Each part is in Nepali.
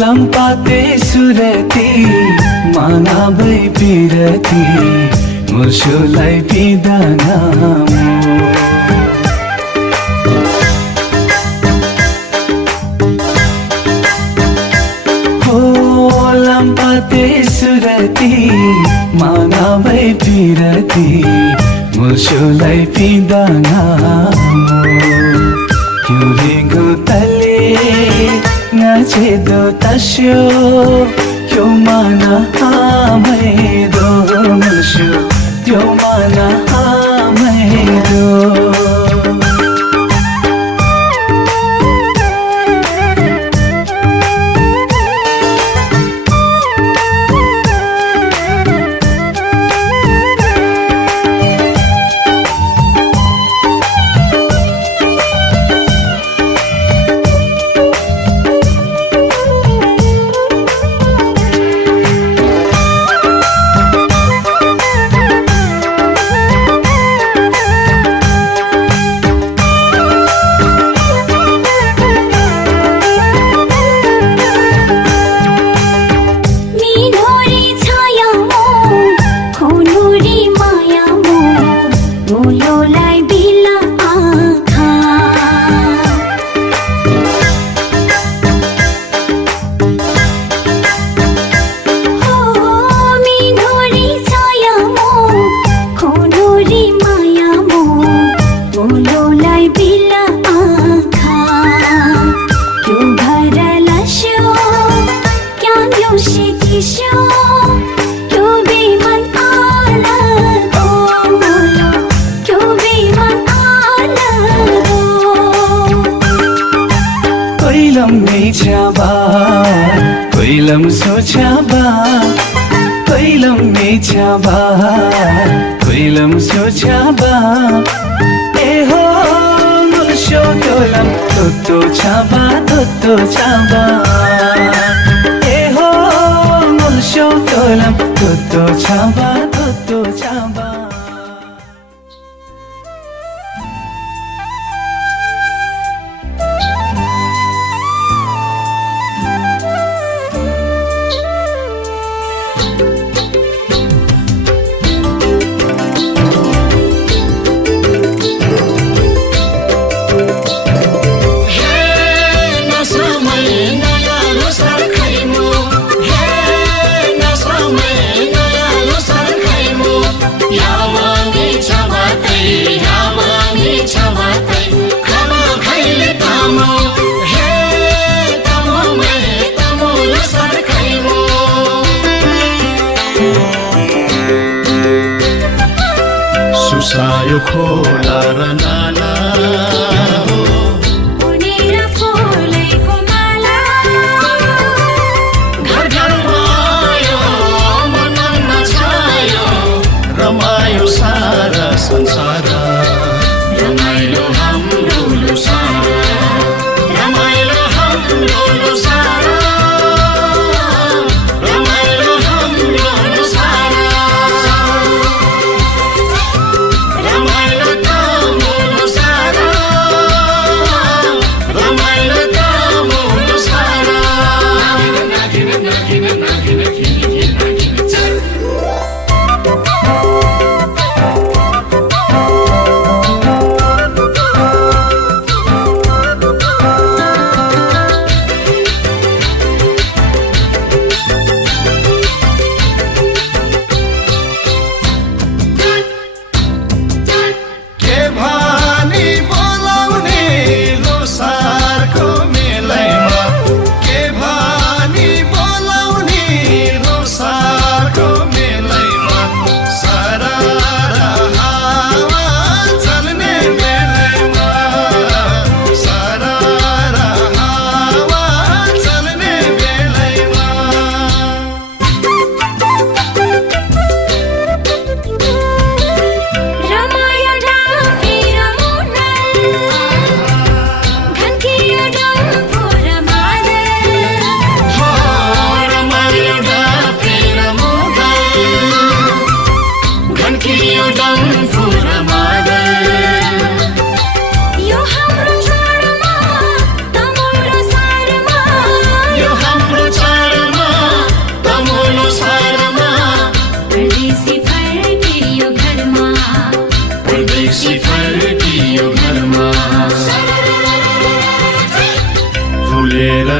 लम्पाते सुरती मानाबै पिरती मुर्सोलाई पिदानामो हो लम्पाते Surti मानाबै पिरती मुर्सोलाई पिदानामो Kyurigo tale ngachedo tasyo Kyomana amaido mushu Kyomana amaido Koilam sochaba, koilam mechaba, koilam sochaba. Eho mulsho kolam toto chaba, toto chaba. Eho mulsho kolam toto chaba, toto chaba. Sayo khola ra nala unira phulai ko mala ghar ghar mayo manan ma chayo ramayo sara sansara ramailo hamro lusara ramailo hamro lusara ramailo hamro lusara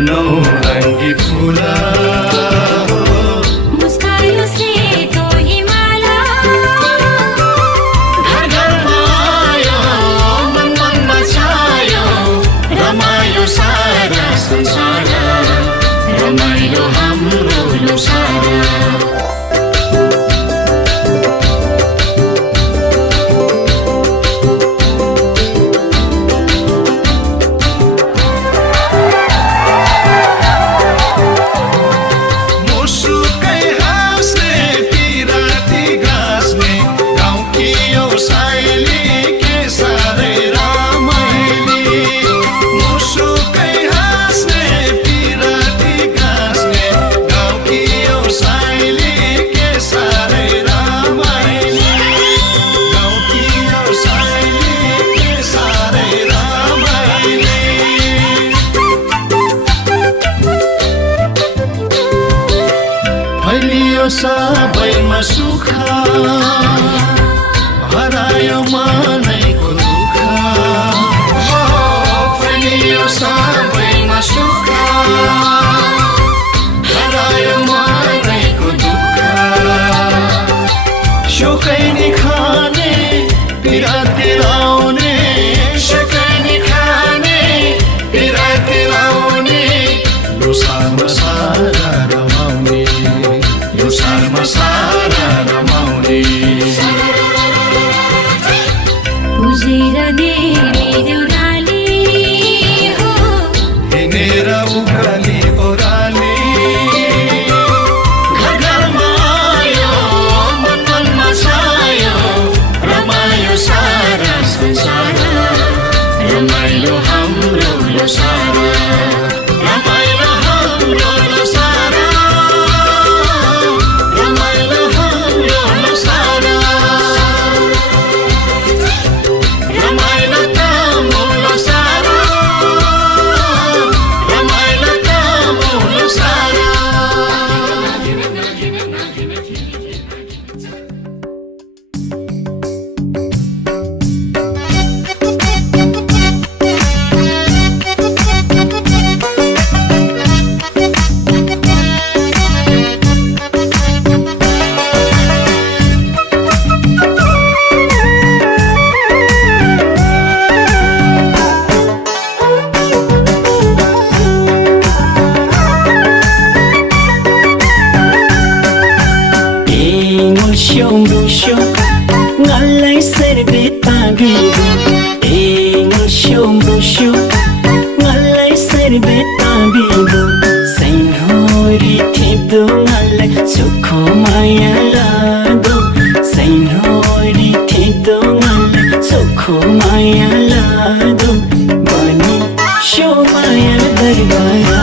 नौ रङ्गी फुल मुस्कायो सेतो हिमाला घर घरमा आयो मन मनमा छायो रमायो सारा संसार रमाइलो हाम्रो लोसार सबैमा सुख हरायो मनैको दुःख फैलियो सबैमा सुख हरायो मनैको दुःख शोकै निखाने पिरातिर आउने शोकै निखाने पिरातिर आउने लोसारमा सारा रमाउने लोसारमा सारा रमाउने उजेर देवी देउराली हो हिँडेर उकाली ओह्राली घर घरमा आयो मन मनमा छायो रमायो सारा संसार रमाइलो हाम्रो लोसार रमाइलो हाम्रो Losar ngalai serbeta biru ngusho ngalai serbeta biru sainhori thepdo ngalai sukho maya lago sainhori thepdo ngalai sukho maya lago bani sho maya darbara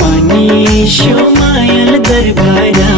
bani sho maya darbara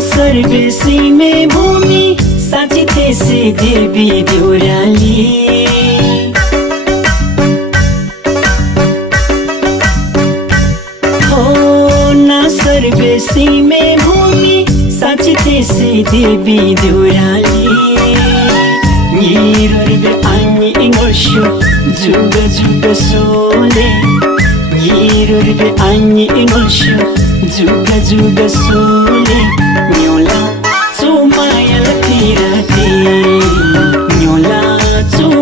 सर्वेसी में भूमि साची तेसी देवी देउराली हो ना सर्वेसी में भूमि साची तेसी देवी देउराली निरर्बे आनी इंगोशो जुग जुग सोले निरर्बे आनी इंगोशो जुग जुग सोले nyola tsumaya la pirate nyola tsumaya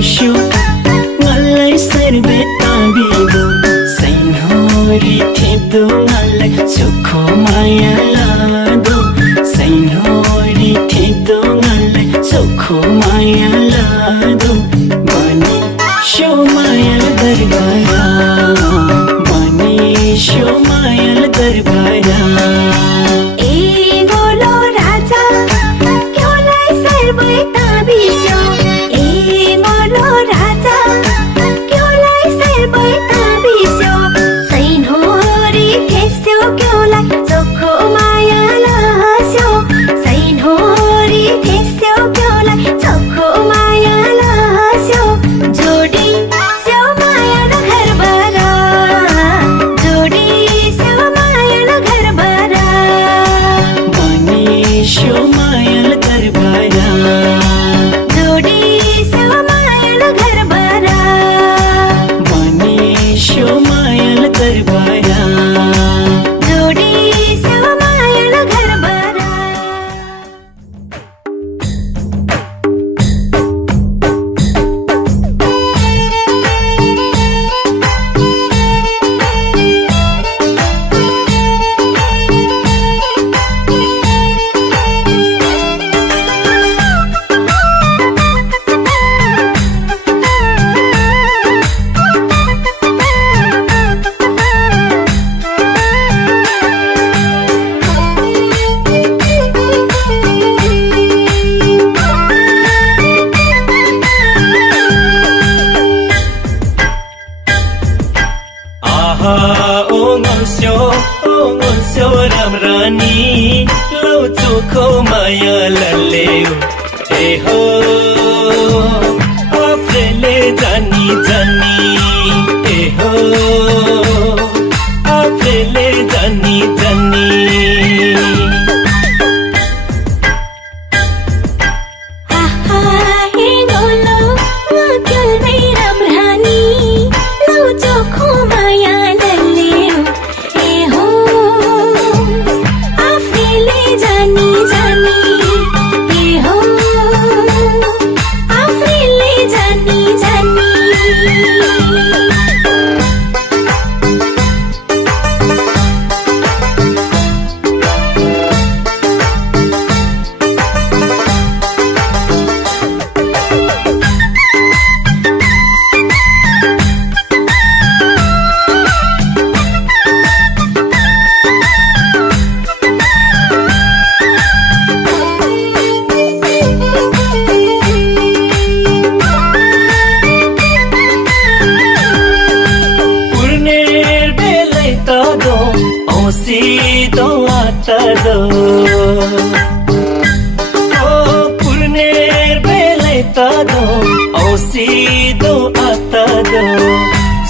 ngoshu ngalai serbe tabibo sainhori thedo ngalai sukho maya lado sainhori thedo ngalai sukho maya lado bani sho maya darbara bani sho maya darbara ramrani lau chokho maya laleu e ho aprele jani jani e ho aprele jani jani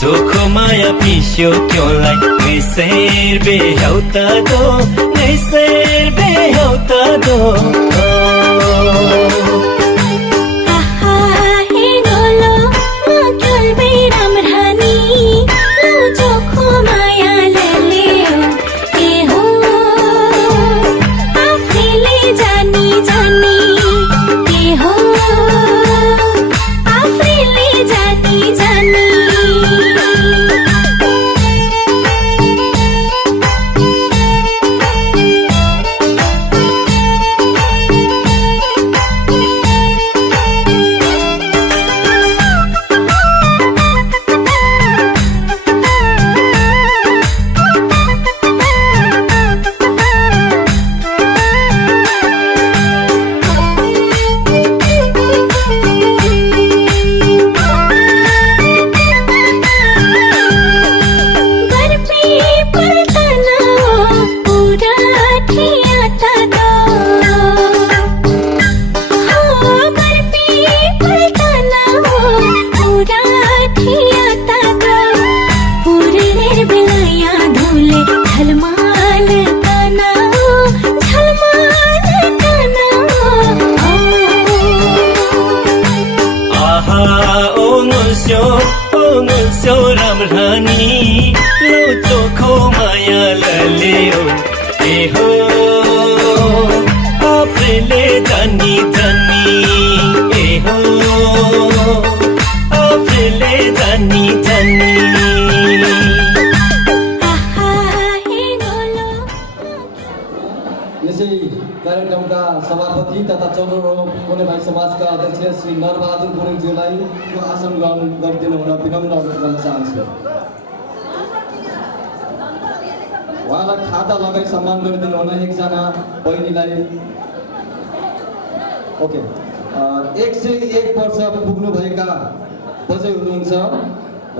Chokho maya pisho kyolai ngai serbe hauta do ngai serbe hauta do ramrani lo chokho maya laleu e ho aprele jani jani e ho Chaudhary कोने भाइ समाजका अध्यक्ष श्री नरबहादुर गुरुङज्यूलाई यो आसन ग्रहण गरिदिनु हुन विनम्र अनुरोध गर्न चाहन्छु। उहाँलाई खाता लगाई सम्मान गरिदिनु हुन एकजना बहिनीलाई। ओके, 101 वर्ष पुग्नुभएका बजै हुनुहुन्छ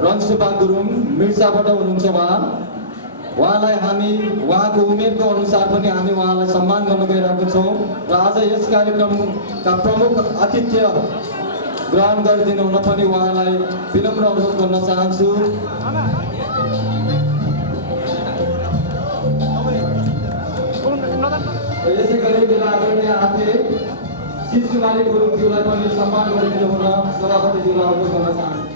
रन्सुबा गुरुङ मिर्जाबाट हुनुहुन्छ उहाँलाई हामी उहाँको उमेरको अनुसार पनि हामी उहाँलाई सम्मान गर्न गइरहेको छौँ र आज यस कार्यक्रमका प्रमुख आतिथ्य ग्रहण गरिदिनु हुन पनि उहाँलाई विनम्र अनुरोध गर्न चाहन्छु। यसै गरी मेरा आदरणीय आफै शिशुकुमारी गुरुङज्यूलाई पनि सम्मान गरिदिनु हुन सभापतिज्यूलाई अनुरोध गर्न चाहन्छु।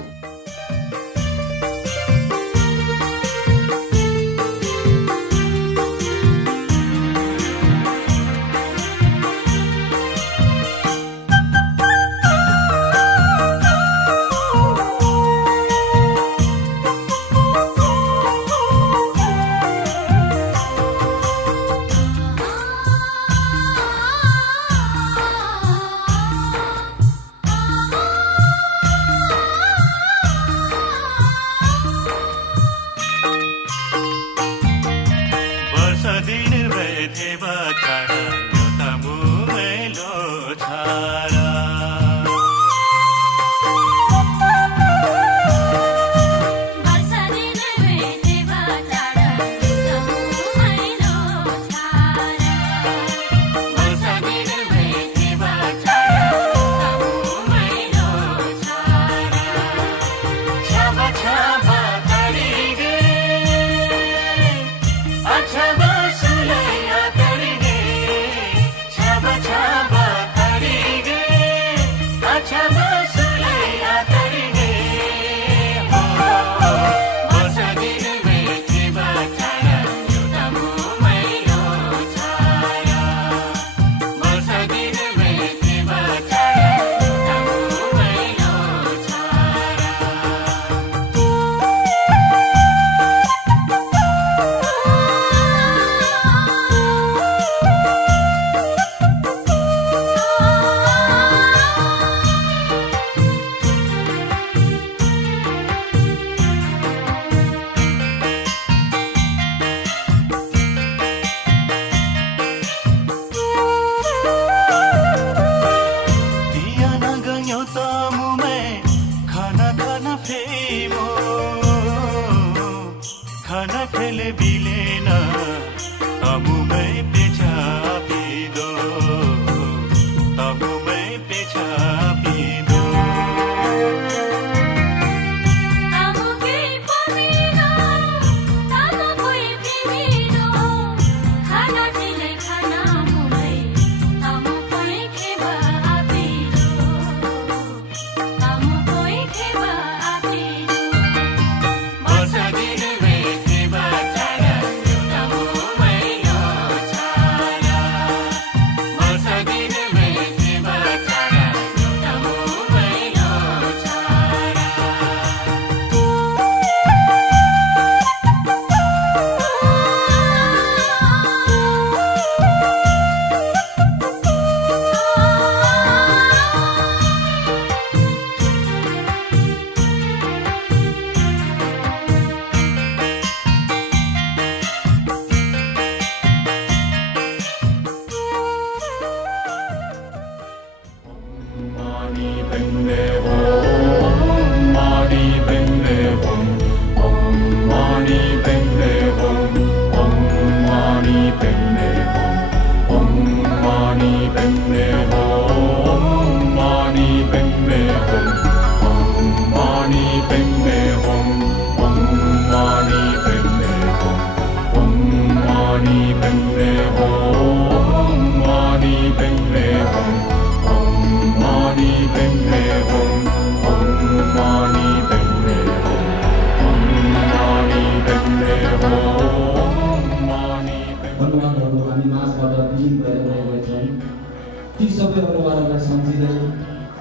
ती सबै अनुवादलाई सम्झिँदै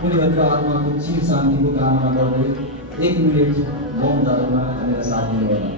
उनीहरूको आत्माको चिर शान्तिको कामना गर्दै 1 मिनेट मौन धारणमा हामीलाई साथ दिनुहोला।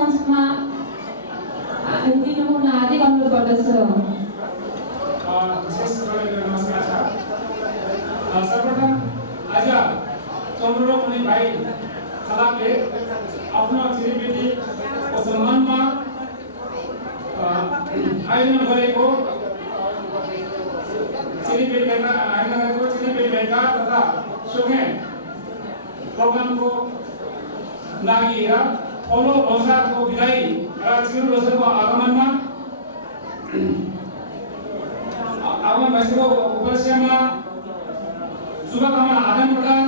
मञ्चमा दिनुहुन हार्दिक अनुरोध गर्दछु। विशेष गरेर नमस्कार छ। सर्वप्रथम आज चन्द्र पनि भाइ खलापले आफ्नो चेलीबेटीको सम्मानमा आयोजना गरेको चेलीबेटी भेटघाट तथा सौगात प्रोग्रामको लागि र पौलो भौसाको विदाई र चिरो लोसरको आगमनमा भइसकेको उपलक्ष्यमा शुभकामना आदान प्रदान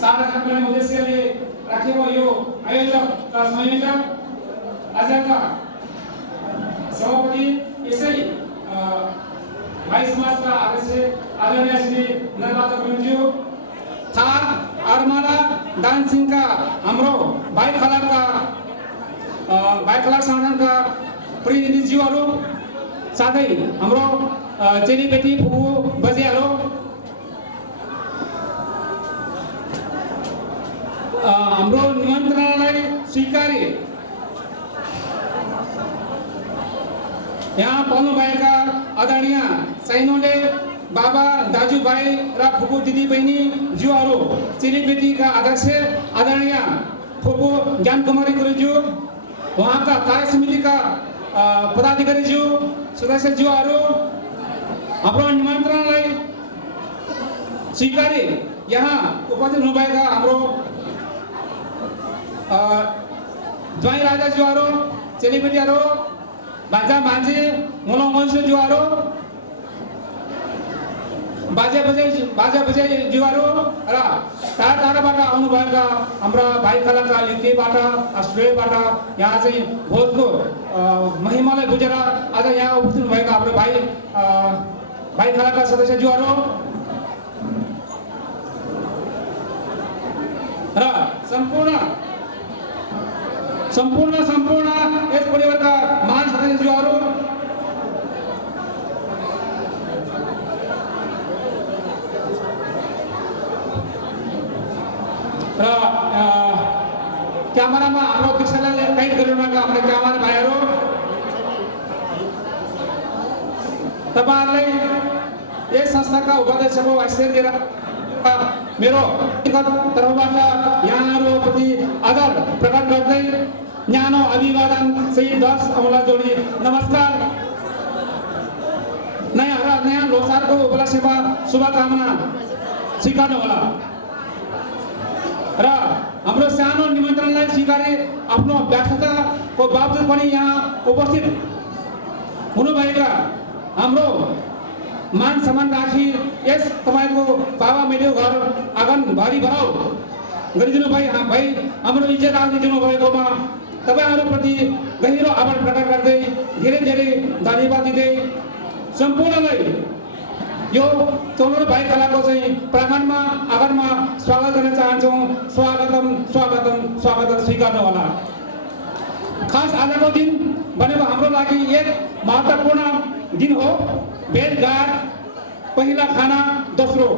सारा गर्ने उद्देश्यले राखेको यो आयोजकका संयोजक आजका सभापति यसै भाइ समाजका अध्यक्ष आदरणीय श्री नरबहादुर गुरुङज्यू, थार आरमाला डान्सिङका हाम्रो भाइ खलाक संगठनका प्रतिनिधिज्यूहरू, साथै हाम्रो चेलीबेटी फुपू बजेहरू, हाम्रो निमन्त्रणालाई स्वीकारे यहाँ पाउनुभएका आदरणीय साइनोले बाबा दाजुभाइ र फुपू दिदी बहिनी ज्यूहरू, चेलीबेटीका अध्यक्ष आदरणीय फुपू ज्ञानकुमारी गुरुज्यू, उहाँका कार्य समितिका पदाधिकारीज्यू, सदस्यज्यूहरू, हाम्रो निमन्त्रणालाई स्वीकारे यहाँ उपस्थित हुनुभएका हाम्रो ज्वाइँ राजाज्यूहरू, चेलीबेटीहरू, भान्जा भान्जी, मुलो मन्सुज्यूहरू, बाजे बजाइज्यूहरू र टाढा टाढाबाट आउनुभएका हाम्रा भाइ खलाका युकेबाट, अस्ट्रेलियाबाट यहाँ चाहिँ भोजको महिमालाई बुझेर आज यहाँ उपस्थित भएका हाम्रो भाइ खलाका सदस्यज्यूहरू र सम्पूर्ण यस परिवारका महान सदस्यज्यूहरू, र क्यामेरामा हाम्रो दृश्यलाई कैद गरिरहेका हाम्रो क्यामेरा भाइहरू, तपाईँहरूलाई यस संस्थाका उपाध्यक्षको आश्रय दिएर मेरो तर्फबाट यहाँहरूप्रति आदर प्रकट गर्दै न्यानो अभिवादन सहित 10 औँला जोडी नमस्कार। नयाँ लोसारको उपलक्ष्यमा शुभकामना स्वीकार्नु होला र हाम्रो सानो निमन्त्रणलाई स्वीकारे आफ्नो व्यस्तताको बावजुद पनि यहाँ उपस्थित हुनुभएका हाम्रो मान सम्मान राखी यस तपाईँको बाबा मेरो घर आँगन भरि भराउ गरिदिनु भाइ हाम्रो इज्जत राखिदिनु भएकोमा तपाईँहरूप्रति गहिरो आभार प्रकट गर्दै धेरै धन्यवाद दिँदै सम्पूर्णलाई यो चौधरी भाइ खलाको चाहिँ प्राङ्गणमा आँगनमा स्वागत गर्न चाहन्छौँ। स्वागतम स्वीकार्नु होला। खास आजको दिन भनेको हाम्रो लागि एक महत्त्वपूर्ण दिन हो। भेटघाट, पहिला खाना, दोस्रो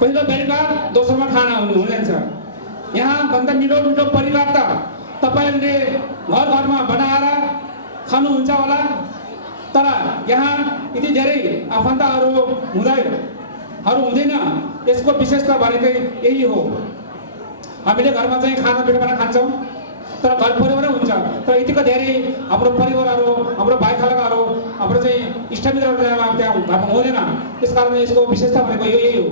भेटघाट, दोस्रोमा खाना हुनेछ। यहाँ भन्दा मिठो परिकार त तपाईँहरूले घरमा बनाएर खानुहुन्छ होला, तर यहाँ यति धेरै आफन्तहरू हुँदैन। यसको विशेषता भनेकै यही हो। हामीले घरमा चाहिँ खाना पेट बनाएर खान्छौँ, तर घर परिवारै हुन्छ। तर यतिको धेरै हाम्रो परिवारहरू, हाम्रो भाइ खलाकाहरू, हाम्रो चाहिँ इष्टमित्रहरू त्यहाँ घरमा हुँदैन। त्यस कारण यसको विशेषता भनेको यही हो।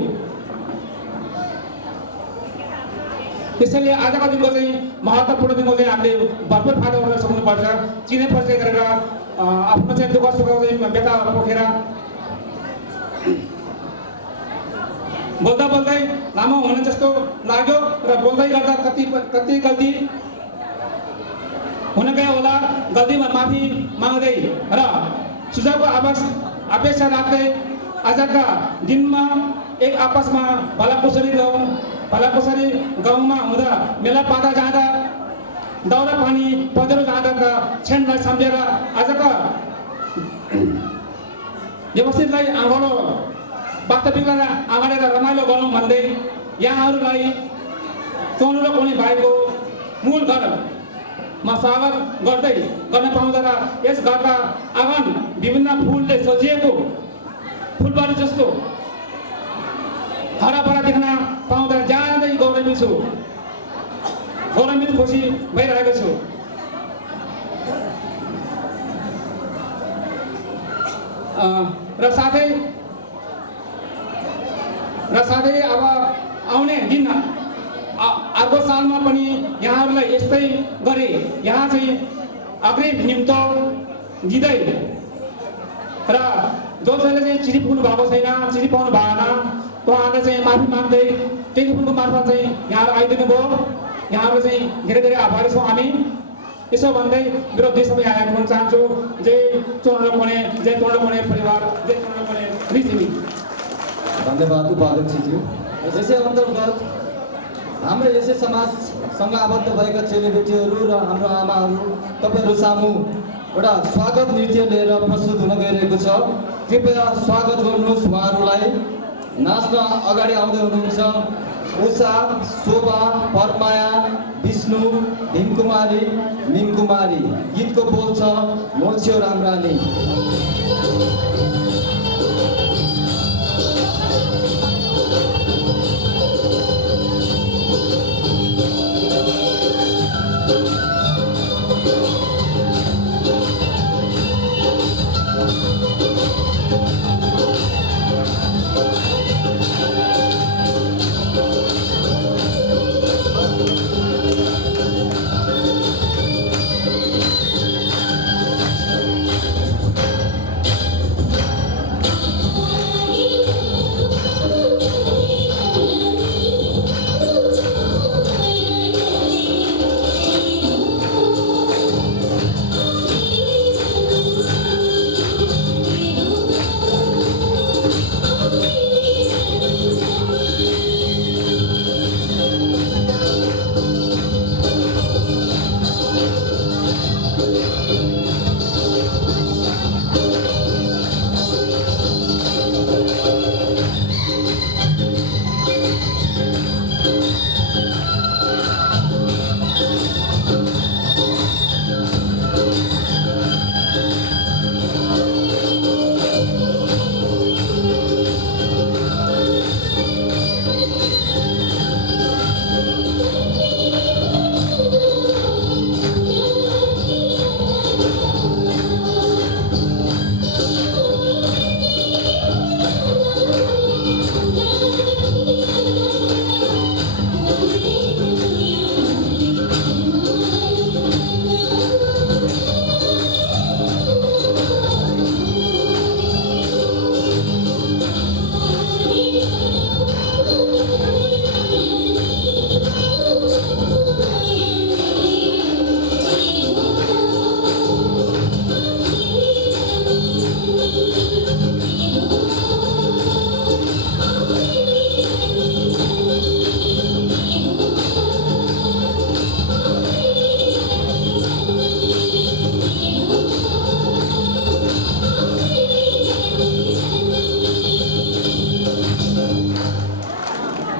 त्यसैले आजको दिनको चाहिँ महत्त्वपूर्ण दिनको चाहिँ हामीले भरपुर फाइदा उठाउन सक्नुपर्छ। चिने परिचय गरेर आफ्नो चाहिँ दुःख सुख चाहिँ व्यथा पोखेर बोल्दै लामो हुने जस्तो लाग्यो र बोल्दै गर्दा कति गल्ती हुन गयो होला। गल्तीमा माफी माग्दै र सुझावको अपेक्षा राख्दै आजका दिनमा एक आपसमा भलाकुसारी गाउँमा हुँदा मेला पाता जाँदा दाउरा पानी पहिरो जाँदाका क्षणलाई सम्झेर आजका व्यवस्थितलाई अगाडो वास्तविकलाई अगाडेर रमाइलो गरौँ भन्दै यहाँहरूलाई चोर्नु र कोनी भाइको मूल घरमा स्वागत गर्न पाउँदा र यस घरका आँगन विभिन्न फुलले सजिएको फुलबारी जस्तो हराभरा देख्न पाउँदा ज्यादै गौरवित छु, गौरवित खुसी भइरहेको छु। र साथै अब आउने दिन अर्को सालमा पनि यहाँहरूलाई यस्तै गरी यहाँ चाहिँ अग्रिम निम्तो दिँदै र जसले चाहिँ चिठी पुग्नु भएको छैन, चिठी पाउनु भएन, उहाँहरूले चाहिँ माफी माग्दै टेलिफोनको मार्फत चाहिँ यहाँहरू आइदिनु भयो। यहाँहरू चाहिँ धेरै धेरै आभारी छौँ हामी। यसो भन्दै मेरो दुई समय आएको हुन चाहन्छु। जय चोर्नकोने, जय चोर्नकोने परिवार, जय चोर्नकोने रिसिमी। धन्यवाद उपाध्यक्षज्यू। यसै अन्तर्गत हाम्रो यसै समाजसँग आबद्ध भएका चेलीबेटीहरू र हाम्रो आमाहरू तपाईँहरू सामु एउटा स्वागत नृत्य लिएर प्रस्तुत हुन गइरहेको छ। कृपया स्वागत गर्नुहोस् उहाँहरूलाई। नाच्न अगाडि आउँदै हुनुहुन्छ उषा, शोभा, परमाया, विष्णु, भीमकुमारी, मिमकुमारी। गीतको बोल छ मोर्छ्यो रामरानी।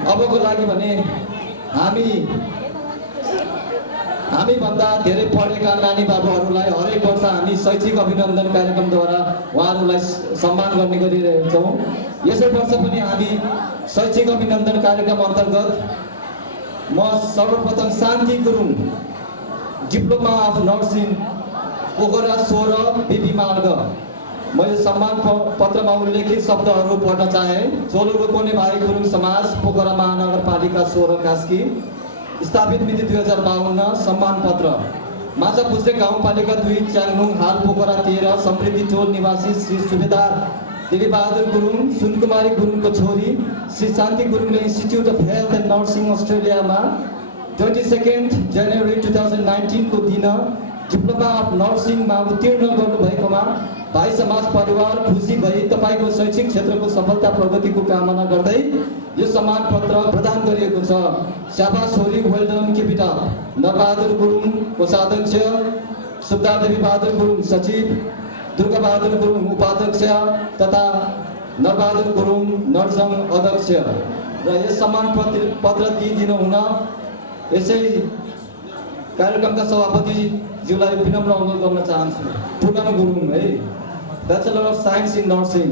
अबको लागि भने हामीभन्दा धेरै पढेका नानी बाबुहरूलाई हरेक वर्ष हामी शैक्षिक अभिनन्दन कार्यक्रमद्वारा उहाँहरूलाई सम्मान गर्ने गरिरहेछौँ। यसै वर्ष पनि हामी शैक्षिक अभिनन्दन कार्यक्रम अन्तर्गत म सर्वप्रथम Shanti Gurung, diploma of nursing, Pokhara 16, BP Marg. मैले सम्मान पत्रमा उल्लेखित शब्दहरू पढ्न चाहे। चोलुरो कोने भाइ गुरुङ समाज, पोखरा महानगरपालिका 16 कास्की, स्थापित मिति 2052। सम्मान पत्र माछा पुछ्रे गाउँपालिका 2 च्याङनुङ, हाल पोखरा 13, समृद्धि टोल निवासी श्री सुबेदार देवीबहादुर गुरुङ, सुनकुमारी गुरुङको छोरी श्री शान्ति गुरुङले institute of health and nursing अस्ट्रेलियामा 22 जनवरी 2019 को दिन डिप्लोमा अफ नर्सिङमा उत्तीर्ण गर्नुभएकोमा भाइ समाज परिवार खुसी भई तपाईको शैक्षिक क्षेत्रको सफलता प्रगतिको कामना गर्दै यो सम्मान पत्र प्रदान गरिएको छ। स्याबास छोरी, well done, keep it up. Narbahadur Gurung कोषाध्यक्ष, सुब्दार देवी बहादुर गुरुङ सचिव, दुर्गा बहादुर गुरुङ उपाध्यक्ष तथा नरबहादुर गुरुङ नर्जङ अध्यक्ष। र यस सम्मान पत्र दिइदिनु हुन यसै कार्यक्रमका सभापतिज्यूलाई विनम्र अनुरोध गर्न चाहन्छु। पूनम गुरुङ है, bachelor of science in nursing,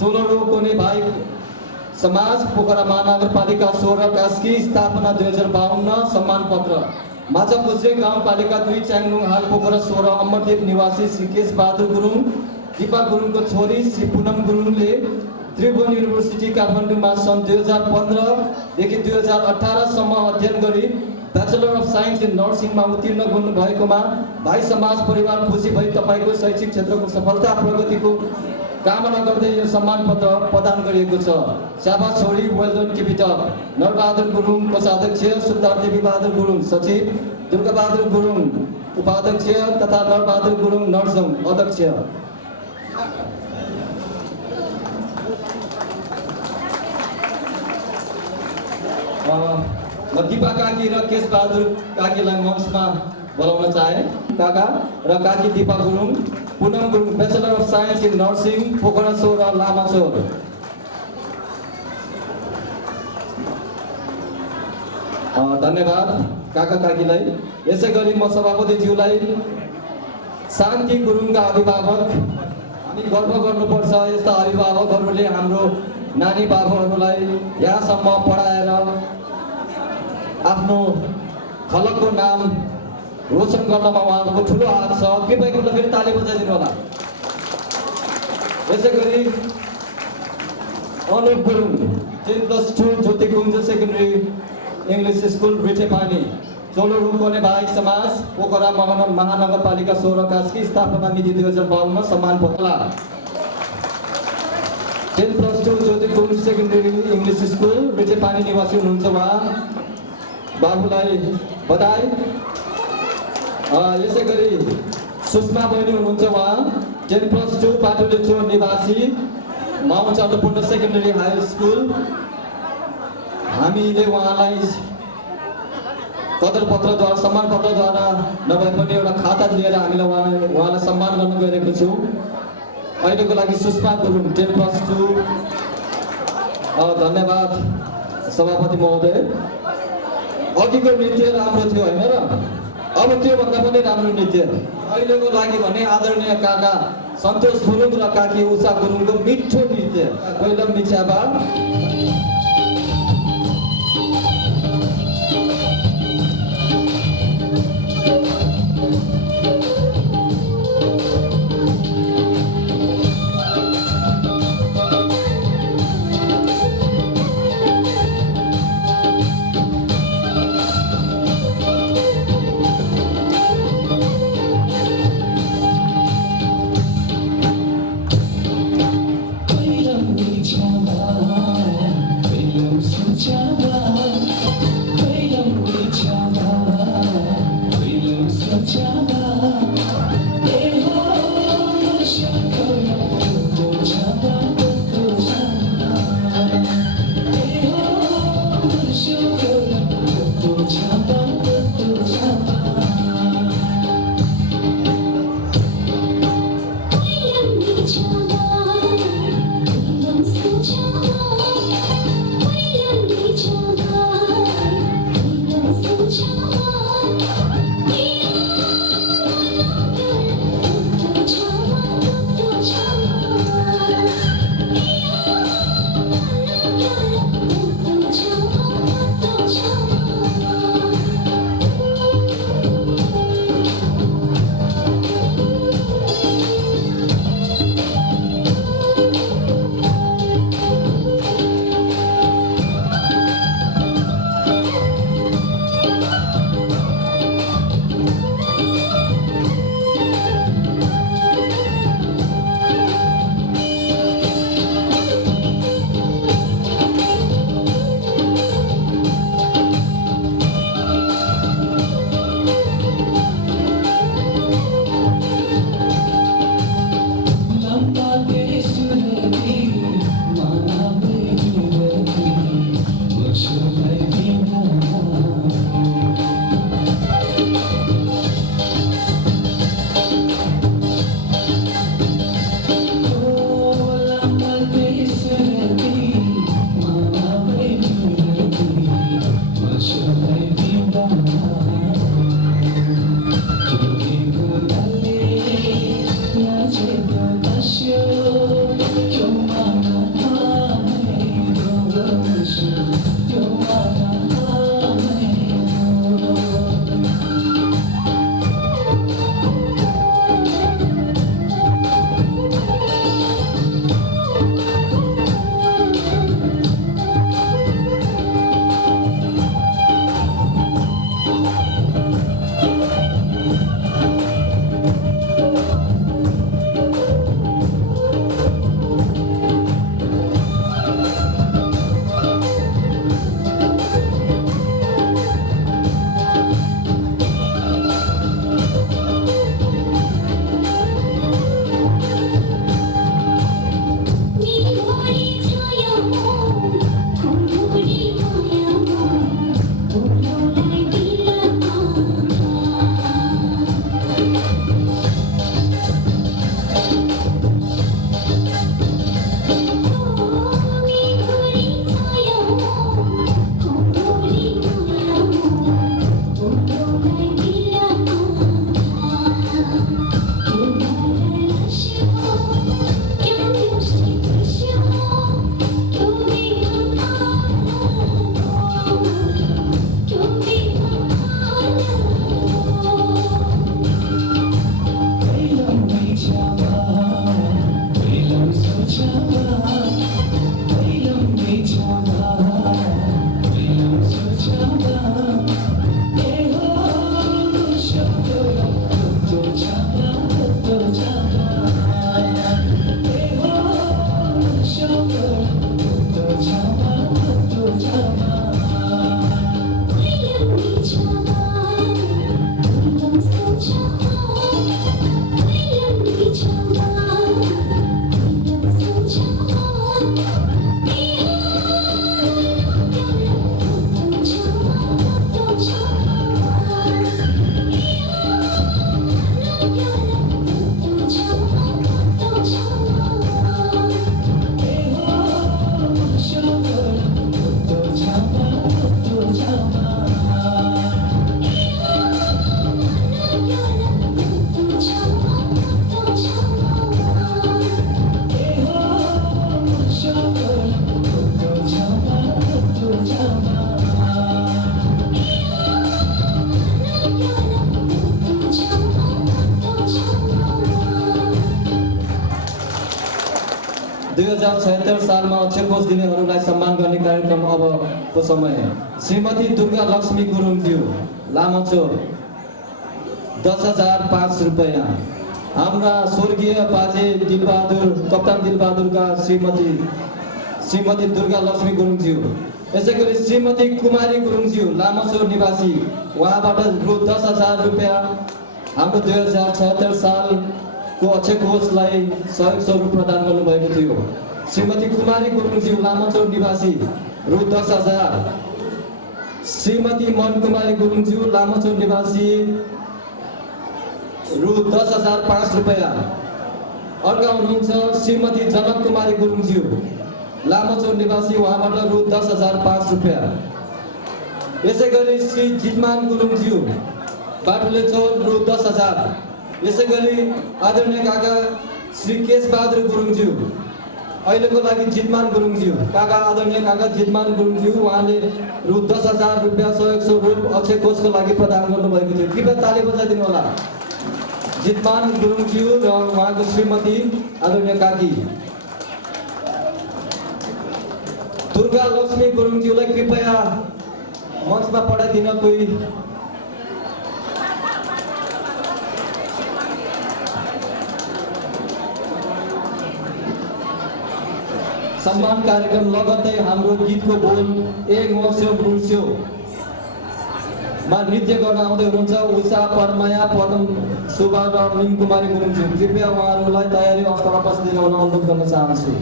चोलरो कोने भाइ समाज पोखरा महानगरपालिका 16 कास्की, स्थापना 2052, सम्मान पत्र। माछापुच्छ्रे गाउँपालिका 2 च्याङलुङ, हाल पोखरा 16, अमरदेव निवासी श्री केश बहादुर गुरुङ, दिपा गुरुङको छोरी श्री पूनम गुरुङले त्रिभुवन युनिभर्सिटी काठमाडौँमा सन् 2015 देखि 2018 सम्म अध्ययन गरी ब्याचलर अफ साइन्स इन नर्सिङमा उत्तीर्ण गर्नुभएकोमा भाइ समाज परिवार खुसी भई तपाईँको शैक्षिक क्षेत्रको सफलता प्रगतिको कामना गर्दै यो सम्मान पत्र प्रदान गरिएको छ। स्याबास छोरी, well done, keep it up. Narbahadur Gurung कोषाध्यक्ष, सुब्बादेवी बहादुर गुरुङ सचिव, दुर्गाबहादुर गुरुङ उपाध्यक्ष तथा नरबहादुर गुरुङ नर्सङ अध्यक्ष। म दिपा काकी र केश बहादुर काकीलाई मञ्चमा बोलाउन चाहे। काका र काकी Dipa Gurung, Poonam Gurung, bachelor of science in nursing, Pokhara 16, Lamachaur. धन्यवाद काका काकीलाई। यसै गरी म सभापतिज्यूलाई शान्ति गुरुङका अभिभावक, हामी गर्व गर्नुपर्छ यस्ता अभिभावकहरूले हाम्रो नानी बाबुहरूलाई यहाँसम्म पढाएर आफ्नो खलकको नाम रोशन गर्नमा उहाँहरूको ठुलो हात छ। कृपया एकपल्ट फेरि ताली बजाइदिनु होला। यसै गरी अनुप गुरुङ, 10+2 ज्योति कुञ्ज सेकेन्डरी इङ्ग्लिस स्कुल, रिठेपानी, चोलुङ कोने भाइ समाज पोखरा महानगरपालिका 16 कास्की, स्थापना मिति 2052, सम्मान पत्र। 10+2 ज्योति कुञ्ज सेकेन्डरी इङ्ग्लिस स्कुल, रिठेपानी निवासी हुनुहुन्छ उहाँ, बाबुलाई बधाई। यसै गरी सुषमा बहिनी हुनुहुन्छ उहाँ, 10+2 पाटुलेचो निवासी, Mount Annapurna secondary high school. हामीले उहाँलाई कदर पत्रद्वारा, सम्मान पत्रद्वारा नभए पनि एउटा खाता दिएर हामीले उहाँलाई सम्मान गर्न गइरहेको छौँ। अहिलेको लागि सुषमा गुरुङ 10+2। धन्यवाद सभापति महोदय। अघिको नृत्य राम्रो थियो होइन र? अब त्योभन्दा पनि राम्रो नृत्य अहिलेको लागि भने आदरणीय काका सन्तोष गुरुङ र काकी उषा गुरुङको मिठो नृत्य पहिलो मिच्याबा। 2076 सालमा अक्षय कोष दिनेहरूलाई सम्मान गर्ने कार्यक्रम अबको समय। श्रीमती दुर्गा लक्ष्मी गुरुङज्यू लामाचोक 10,005 रुपैयाँ। हाम्रा स्वर्गीय बाजे दिलबहादुर कप्तान दिलबहादुरका श्रीमती दुर्गा लक्ष्मी गुरुङज्यू। यसै गरी श्रीमती कुमारी गुरुङज्यू लामाचोक निवासी, उहाँबाट रु 10,000 रुपैयाँ हाम्रो 2076 सालको अक्षय कोषलाई सहयोग स्वरूप प्रदान गर्नुभएको थियो। श्रीमती कुमारी गुरुङज्यू लामाचोक निवासी रु 10,000। श्रीमती मन कुमारी गुरुङज्यू लामाचोक निवासी रु 10,005 रुपैयाँ। अर्का हुनुहुन्छ श्रीमती जनक कुमारी गुरुङज्यू लामाचोक निवासी, उहाँबाट रु 10,005 रुपैयाँ। यसै गरी श्री जितमान गुरुङज्यू बाटुले चौर रु 10,000। यसै गरी आदरणीय काका श्री केशबहादुर गुरुङज्यू, अहिलेको लागि जितमान गुरुङज्यू काका, आदरणीय काका जितमान गुरुङज्यू, उहाँले रु 10,000 रुपैयाँ सहयोग स्वरूप अक्षय कोषको लागि प्रदान गर्नुभएको थियो। कृपया ताली बजाइदिनु होला जितमान गुरुङज्यू र उहाँको श्रीमती आदरणीय काकी दुर्गा लक्ष्मी गुरुङज्यूलाई कृपया मञ्चमा पठाइदिन कोही। सम्मान कार्यक्रम लगत्तै हाम्रो गीतको बोल एक मौस्यो मुर्स्यो मा नृत्य गर्न आउँदै हुनुहुन्छ उषा परमाया पदम शोभा र मिम कुमारी गुरुङज्यू। कृपया उहाँहरूलाई तयारी अवस्थामा बसिदिन अनुरोध गर्न चाहन्छु।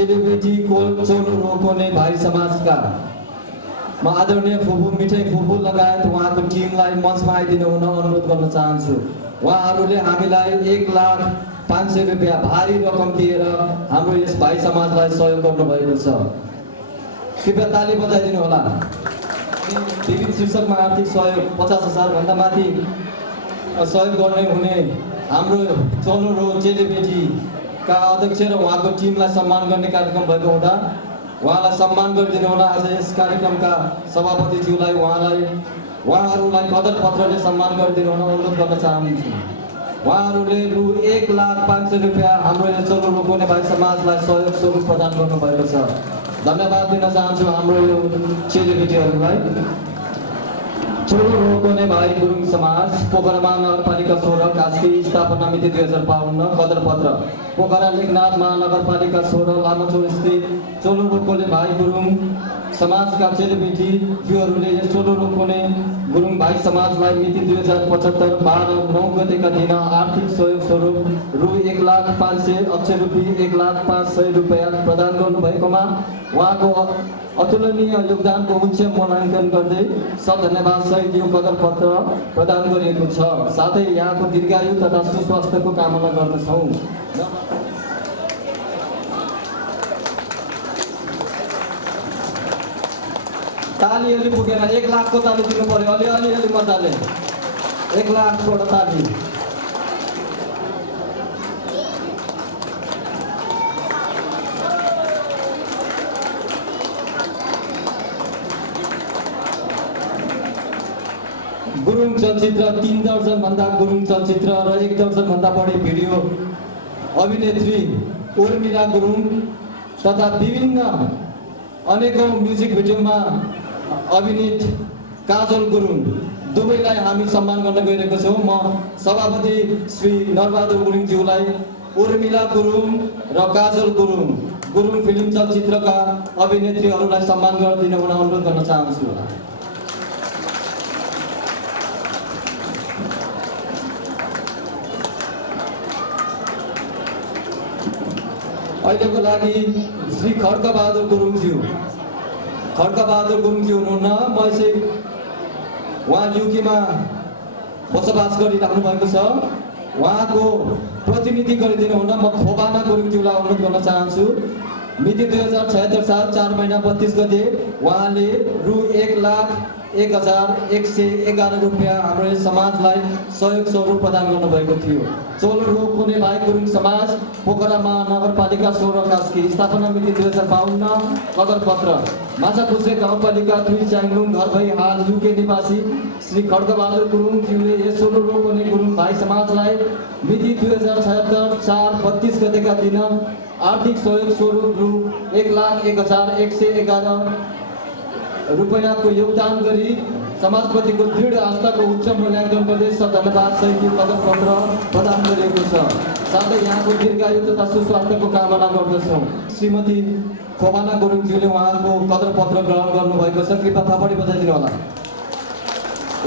चेलीबेटी चोलो रोक्ने भाइ समाजका म आदरणीय फुपू मिठाई फुपू लगायत उहाँको टिमलाई मञ्चमा आइदिनु हुन अनुरोध गर्न चाहन्छु। उहाँहरूले हामीलाई 1,05,000 रुपियाँ भारी रकम दिएर हाम्रो यस भाइ समाजलाई सहयोग गर्नुभएको छ। कृपया ताली बजाइदिनु होला। विविध शीर्षकमा आर्थिक सहयोग 50,000 भन्दा माथि सहयोग गर्ने हुने हाम्रो चलो रो चेलीबेटीका अध्यक्ष र उहाँको टिमलाई सम्मान गर्ने कार्यक्रम भएको हुँदा उहाँलाई सम्मान गरिदिनु होला। आज यस कार्यक्रमका सभापतिज्यूलाई उहाँहरूलाई कदर पत्रले सम्मान गरिदिनु हुन अनुरोध गर्न चाहन्छु। उहाँहरूले रु 1,05,000 रुपियाँ हाम्रो यो चलो रोक्ने भाइ समाजलाई सहयोग स्वरूप प्रदान गर्नुभएको छ। धन्यवाद दिन चाहन्छु हाम्रो यो चेलीबेटीहरूलाई। चलो रोक्ने भाइ गुरुङ समाज पोखरा महानगरपालिका 16 कास्की स्थापना मिति 2052 कदर पत्र पोखरा लेखनाथ महानगरपालिका 16 लामाचौर स्थित चलो रोक्ने भाइ गुरुङ समाजका चेलीबेटी ज्यूहरूले यस चलो रोक्ने गुरुङ भाइ समाजलाई मिति 2075 12/9 गतेका दिन आर्थिक सहयोग स्वरूप रु 1,05,000 अक्षर रूपी 1,05,000 रुपियाँ प्रदान गर्नुभएकोमा उहाँको अतुलनीय योगदानको उच्च मूल्याङ्कन गर्दै धन्यवाद सहित यो कदर पत्र प्रदान गरिएको छ। साथै यहाँको दीर्घायु तथा सुस्वास्थ्यको कामना गर्दछौँ। ताली अलि पुगेन, 1 लाखको ताली दिनु पर्यो। अलि मजाले 1 लाखको ताली। गुरुङ चलचित्र 3 दर्जन भन्दा गुरुङ चलचित्र र 1 दर्जन भन्दा बढी भिडियो अभिनेत्री उर्मिला गुरुङ तथा विभिन्न अनेकौं म्युजिक भिडियोमा अभिनीत काजल गुरुङ दुवैलाई हामी सम्मान गर्न गइरहेको छौँ। म सभापति श्री नरबहादुर गुरुङज्यूलाई उर्मिला गुरुङ र काजल गुरुङ फिल्म चलचित्रका अभिनेत्रीहरूलाई सम्मान गरिदिन हुन अनुरोध गर्न चाहन्छु। अहिलेको लागि श्री खड्कबहादुर गुरुङज्यू हुनुहुन्न। म यसै उहाँ युकेमा बसोबास गरिराख्नु भएको छ। उहाँको प्रतिनिधि गरिदिनु हुन म खोबाना गुरुङज्यूलाई अनुरोध गर्न चाहन्छु। मिति 2076 साल 4 महिना 32 गते उहाँले रु 1,01,111 रुपियाँ हाम्रो समाजलाई सहयोग स्वरूप प्रदान गर्नुभएको थियो। चोलो रोक्ने भाइ गुरुङ समाज पोखरा महानगरपालिका 16 कास्की स्थापना मिति 2052 कदर पत्र माछापुच्छ्रे गाउँपालिका 2 च्याङलुङ घर भई हाल युके निवासी श्री खड्कबहादुर गुरुङज्यूले यस चोलो रोक्ने गुरुङ भाइ समाजलाई मिति 2076 4 32 गतेका दिन आर्थिक सहयोग स्वरूप रु 1,01,111 रुपियाँको योगदान गरी समाजप्रतिको दृढ आस्थाको उच्च मूल्याङ्कन गर्दै धन्यवाद सहित यो कदर पत्र प्रदान गरिएको छ। साथै यहाँको दीर्घायु तथा सुस्वास्थ्यको कामना गर्दछौँ। श्रीमती खोबाना गुरुङज्यूले उहाँको कदर पत्र ग्रहण गर्नुभएको छ। कृपया थापडी बजाइदिनु होला।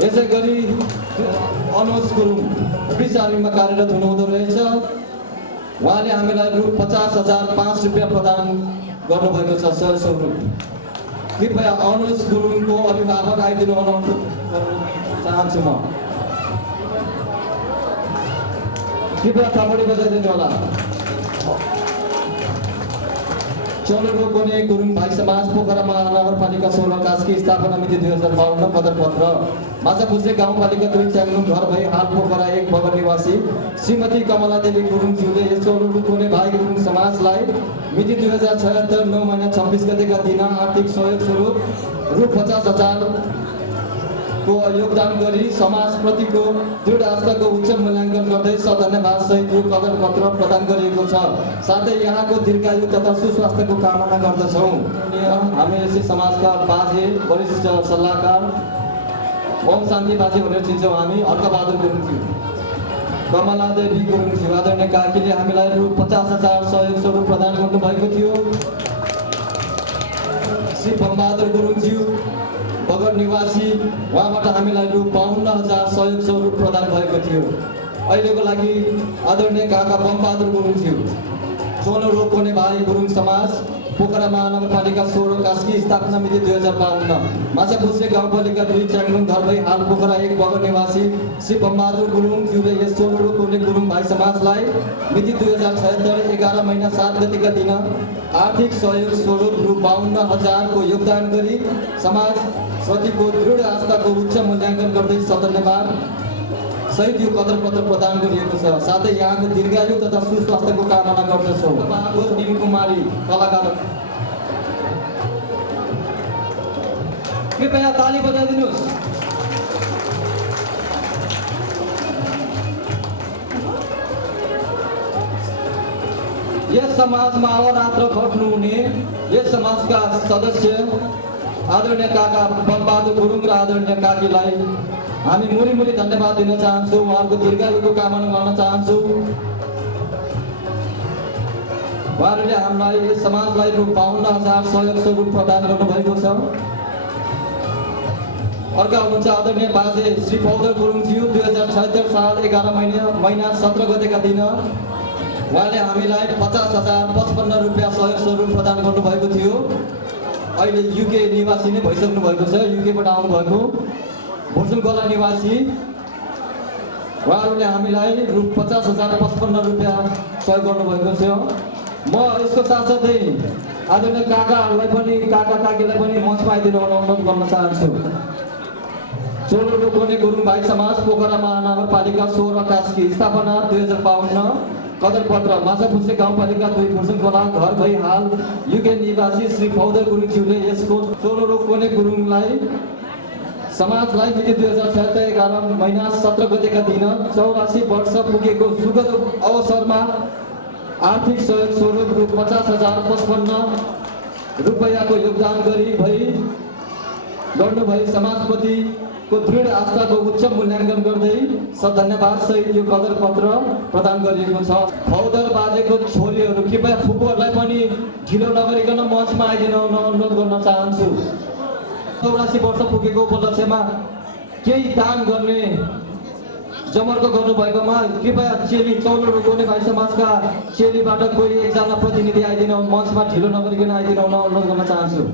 यसै गरी अनुज गुरुङ ब्रिज आर्मीमा कार्यरत हुनुहुँदो रहेछ। उहाँले हामीलाई रु 50,005 रुपियाँ प्रदान गर्नुभएको छ सहयोग स्वरूप। कृपया अनुज गुरुङको अभिभावक आइदिनु हुन चाहन्छु म। कृपया थापडी बजाइदिनु होला। चलो रोक्ने गुरुङ भाइ समाज पोखरा महानगरपालिका 16 कास्की स्थापना मिति 2052 कदर पत्र माछापुच्छ्रे गाउँपालिका 2 च्याङलुङ घर भई हाल पोखरा 1 भवन निवासी श्रीमती कमला देवी गुरुङज्यूले यस चलो रोक्ने भाइ गुरुङ समाजलाई मिति 2076 9 महिना 26 गतेका दिन आर्थिक सहयोग स्वरूप रु 50,000 को योगदान गरी समाजप्रतिको दृढ आस्थाको उच्च मूल्याङ्कन गर्दै धन्यवाद सहित यो कदर पत्र प्रदान गरिएको छ। साथै यहाँको दीर्घायु तथा सुस्वास्थ्यको कामना गर्दछौँ। हामी यसै समाजका बाजे वरिष्ठ सल्लाहकार ओम शान्ति बाजे भनेर चिन्छौँ हामी। हर्कबहादुर गुरुङज्यू, कमला देवी गुरुङज्यू आदरणीय काकीले हामीलाई रु 50,000 सहयोग स्वरूप प्रदान गर्नुभएको थियो। श्री बमबहादुर गुरुङज्यू बगर निवासी उहाँबाट हामीलाई रु 52,000 सहयोग स्वरूप प्रदान भएको थियो। अहिलेको लागि आदरणीय काका बमबहादुर गुरुङज्यू चोलो रोकोने भाइ गुरुङ समाज पोखरा महानगरपालिका 16 कास्की स्थापना मिति 2052 माछापुच्छ्रे गाउँपालिका 2 च्याङ्लुङ धरभई हाल पोखरा 1 बगर निवासी श्री बमबहादुर गुरुङ ज्यूले यस चोलो रोकोने गुरुङ भाइ समाजलाई मिति 2076 11 महिना 7 गतिका दिन आर्थिक सहयोग स्वरूप रु 52,000 को योगदान गरी समाज प्रतिको दृढ आस्थाको उच्च मूल्याङ्कन गर्दै सधन्यवाद सहित यो कदर पत्र प्रदान गरिएको छ। साथै यहाँको दीर्घायु तथा सुस्वास्थ्यको कामना गर्दछौँ। निम कुमारी कलाकार कृपया ताली बजाइदिनुहोस्। यस समाजमा अहोरात्र खट्नुहुने यस समाजका सदस्य आदरणीय काका बमबहादुर गुरुङ र आदरणीय काकीलाई हामी मुरी धन्यवाद दिन चाहन्छौँ। उहाँहरूको दीर्घायुको कामना गर्न चाहन्छु। उहाँहरूले हामीलाई यस समाजलाई रु 52,000 सहयोग स्वरूप प्रदान गर्नुभएको छ। अर्का हुनुहुन्छ आदरणीय बाजे श्री फौदर गुरुङज्यू 2076 साल 11 महिना 17 गतेका दिन उहाँले हामीलाई 50,055 रुपियाँ सहयोग स्वरूप प्रदान गर्नुभएको थियो। अहिले युके निवासी नै भइसक्नु भएको छ। युकेबाट आउनुभएको भुर्सुङ खोला निवासी उहाँहरूले हामीलाई रु 50,055 रुपियाँ सहयोग गर्नुभएको छ। म यसको साथसाथै आदरणीय काकाहरूलाई पनि काका काकीलाई पनि मञ्चमा आइदिन अनुरोध गर्न चाहन्छु। चोलो रोकोने गुरुङ भाइ समाज पोखरा महानगरपालिका 16 कास्की स्थापना 2052 कदर पत्र माछापुच्छ्रे गाउँपालिका 2 भुर्सुङ खोला घर भई हाल युके निवासी श्री फौदर गुरुङज्यूले यसको चोलो रोकोने गुरुङलाई समाजलाई मिति 2076 11 महिना 17 गतेका दिन 84 वर्ष पुगेको सुखद अवसरमा आर्थिक सहयोग स्वरूप रु 50,055 रुपियाँको योगदान गर्नुभई समाजप्रतिको दृढ आस्थाको उच्च मूल्याङ्कन गर्दै सधन्यवाद सहित यो कदर पत्र प्रदान गरिएको छ। फौदर बाजेको छोरीहरू कृपया फुपूहरूलाई पनि ढिलो नगरिकन मञ्चमा आइदिन अनुरोध गर्न चाहन्छु। 84 वर्ष पुगेको उपलक्ष्यमा केही दान गर्ने जमर्को गर्नुभएकोमा कृपया चेली चौलो रोकोने भाइ समाजका चेलीबाट कोही एकजना प्रतिनिधि आइदिन मञ्चमा ढिलो नगरिकन आइदिन अनुरोध गर्न चाहन्छु।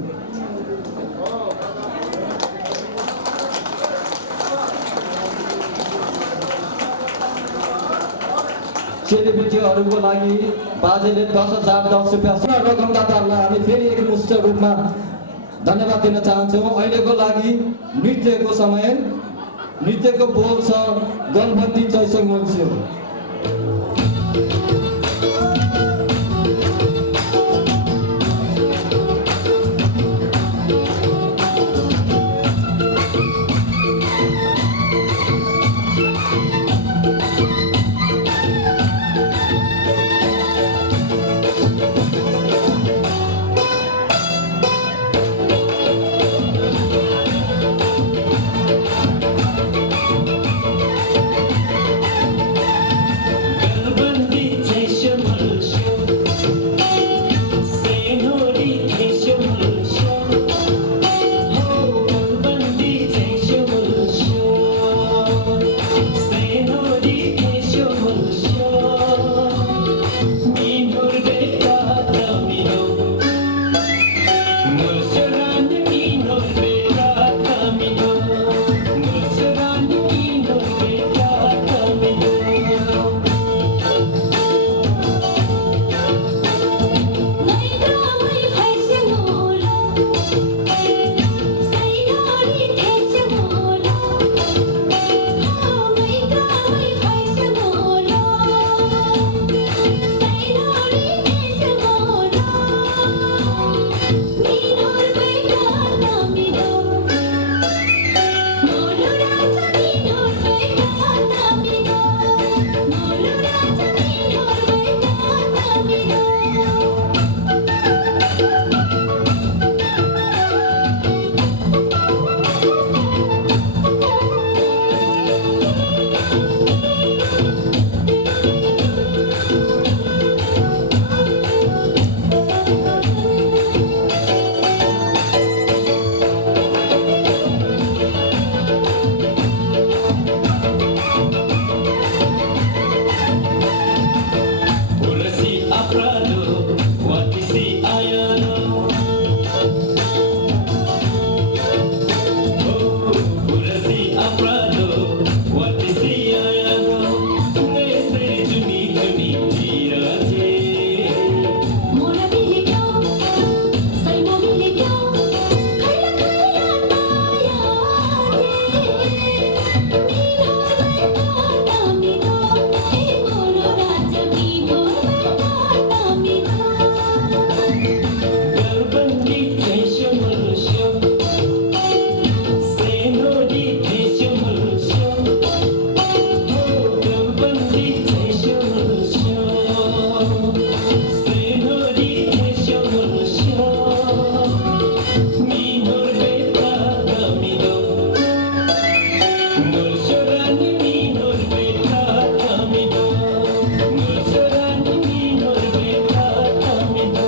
चेलीबेटीहरूको लागि बाजेले 10,010 रुपियाँ रकमदाताहरूलाई हामी फेरि एकमुष्ट रूपमा धन्यवाद दिन चाहन्छौँ। अहिलेको लागि नृत्यको समय नृत्यको बोल छ Ganapati जयसङ मन्स्यो। Nursurani minor beta tamido, Nursurani minor beta tamido.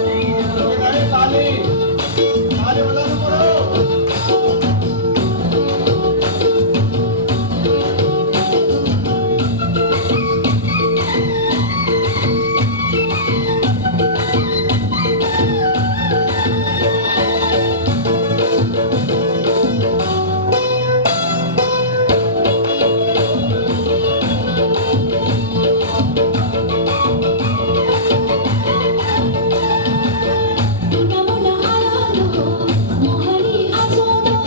Muna alalo mohari ajono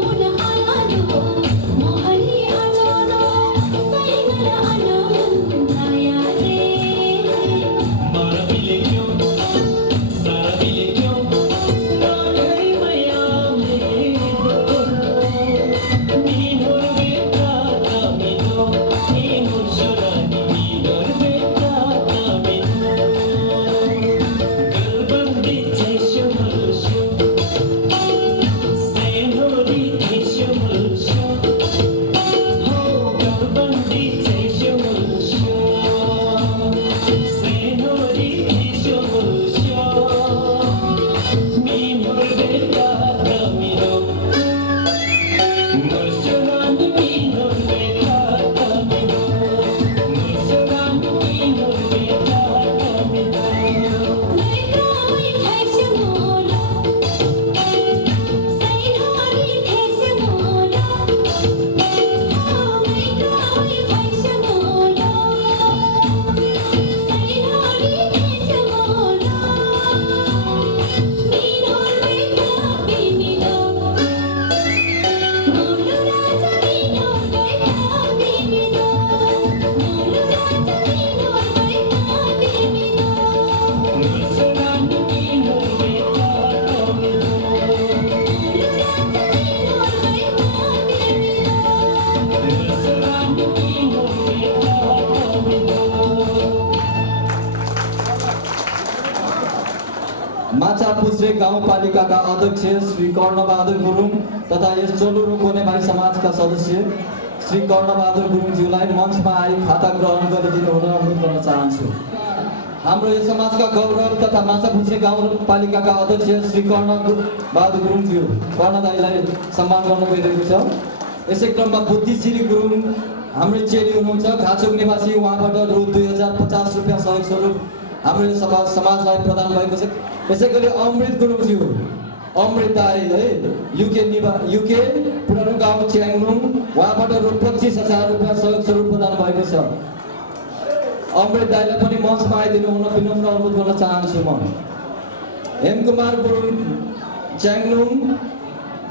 Muna alalo mohari ajono Sainara anam daya re Mara bile kyun, sara bile kyun, nagai maya medo. Minor beta tamido, Nursurani minor beta tamido. Galbandi chesho malusho, senhori chesho malusho. Oh, galbandi chesho malusho, senhori chesho malusho. Minor beta tamido, Nursurani minor beta tamido, Nursurani minor beta tamido. Mai thaise mola Sainari thaise mola Mai thaise mola Sainari thaise mola Minor beta binido Mulu raja minor beta binido Mulu raja minor beta binido Nursurani minor beta tamido, Nursurani minor beta tamido. Machhapuchhre गाउँपालिकाका अध्यक्ष श्री कर्णबहादुर गुरुङ तथा यस चोलुरो कोनेबारी समाजका सदस्य श्री कर्णबहादुर गुरुङज्यूलाई मञ्चमा आई खाता ग्रहण गरिदिनु हुन अनुरोध गर्न चाहन्छु। हाम्रो यस समाजका गौरव तथा माछापुच्छ्रे गाउँपालिकाका अध्यक्ष श्री कर्णबहादुर गुरुङज्यू कर्णदाईलाई सम्मान गर्नु गइरहेको छ। यसै क्रममा बुद्धिश्री गुरुङ हाम्रो चेली हुनुहुन्छ, घाचोक निवासी, उहाँबाट रु 2050 रुपियाँ सहयोग स्वरूप हाम्रो यो समाजलाई प्रदान भएको छ। यसै गरी अमृत गुरुङज्यू, अमृत दाई है, युके पुरानो गाउँ च्याङलुङ, उहाँबाट रु 25,000 रुपियाँ सहयोग स्वरूप प्रदान भएको छ। अमृत दाईलाई पनि मञ्चमा आइदिनु हुन विनम्र अनुरोध गर्न चाहन्छु म। हेमकुमार गुरुङ च्याङलुङ,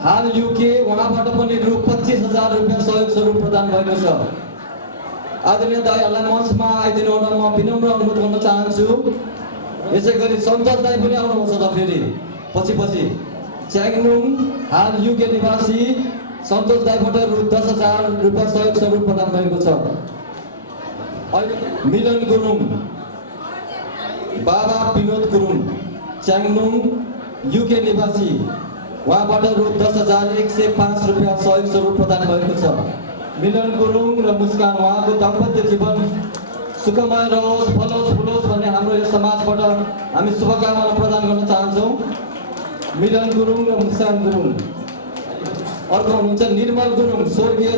हाल युके, उहाँबाट पनि रु 25,000 रुपियाँ सहयोग स्वरूप प्रदान भएको छ। आदरणीय दाईहरूलाई मञ्चमा आइदिनु हुन म विनम्र अनुरोध गर्न चाहन्छु। यसै गरी सन्तोष दाई पनि आउनुहुन्छ त फेरि पछि च्याङलुङ, हाल युके निवासी सन्तोष दाईबाट रु 10,000 रुपियाँ सहयोग स्वरूप प्रदान भएको छ। मिलन गुरुङ, बाबा विनोद गुरुङ च्याङलुङ, युके निवासी, उहाँबाट रु 10,105 रुपियाँ सहयोग स्वरूप प्रदान भएको छ। मिलन गुरुङ र मुस्कान, उहाँको दाम्पत्य जीवन सुखमय रहोस्, फलोस् फुलोस् भन्ने हाम्रो यो समाजबाट हामी शुभकामना प्रदान गर्न चाहन्छौँ। मिलन गुरुङ र मुस्कान गुरुङ। अर्को हुनुहुन्छ निर्मल गुरुङ, स्वर्गीय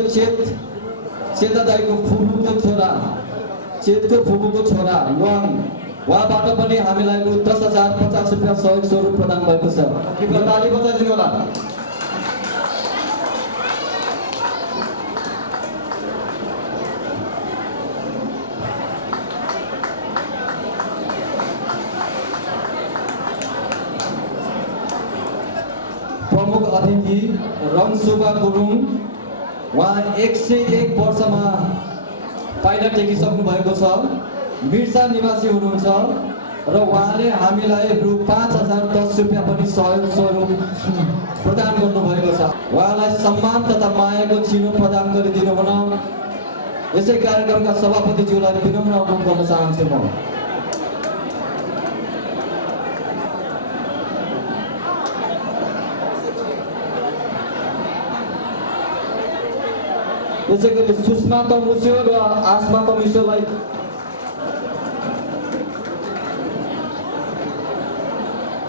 चेता दाईको फुपूको छोरा लोहाङ, उहाँबाट पनि हामीलाई रु 10,050 रुपियाँ सहयोग स्वरूप प्रदान भएको छ। कृपया ताली बजाइदिनु होला। प्रमुख अतिथि रङशोभा गुरुङ, उहाँ 101 वर्षमा पाइला टेकिसक्नु भएको छ, मिर्सा निवासी हुनुहुन्छ र उहाँले हामीलाई रु 5,010 रुपियाँ पनि सहयोग स्वरूप प्रदान गर्नुभएको छ। उहाँलाई सम्मान तथा मायाको चिनो प्रदान गरिदिनु हुन यसै कार्यक्रमका सभापतिज्यूलाई विनम्र अनुरोध गर्न चाहन्छु म। त्यसै गरी सुषमा तमुस्यो र आसमा तमुस्योलाई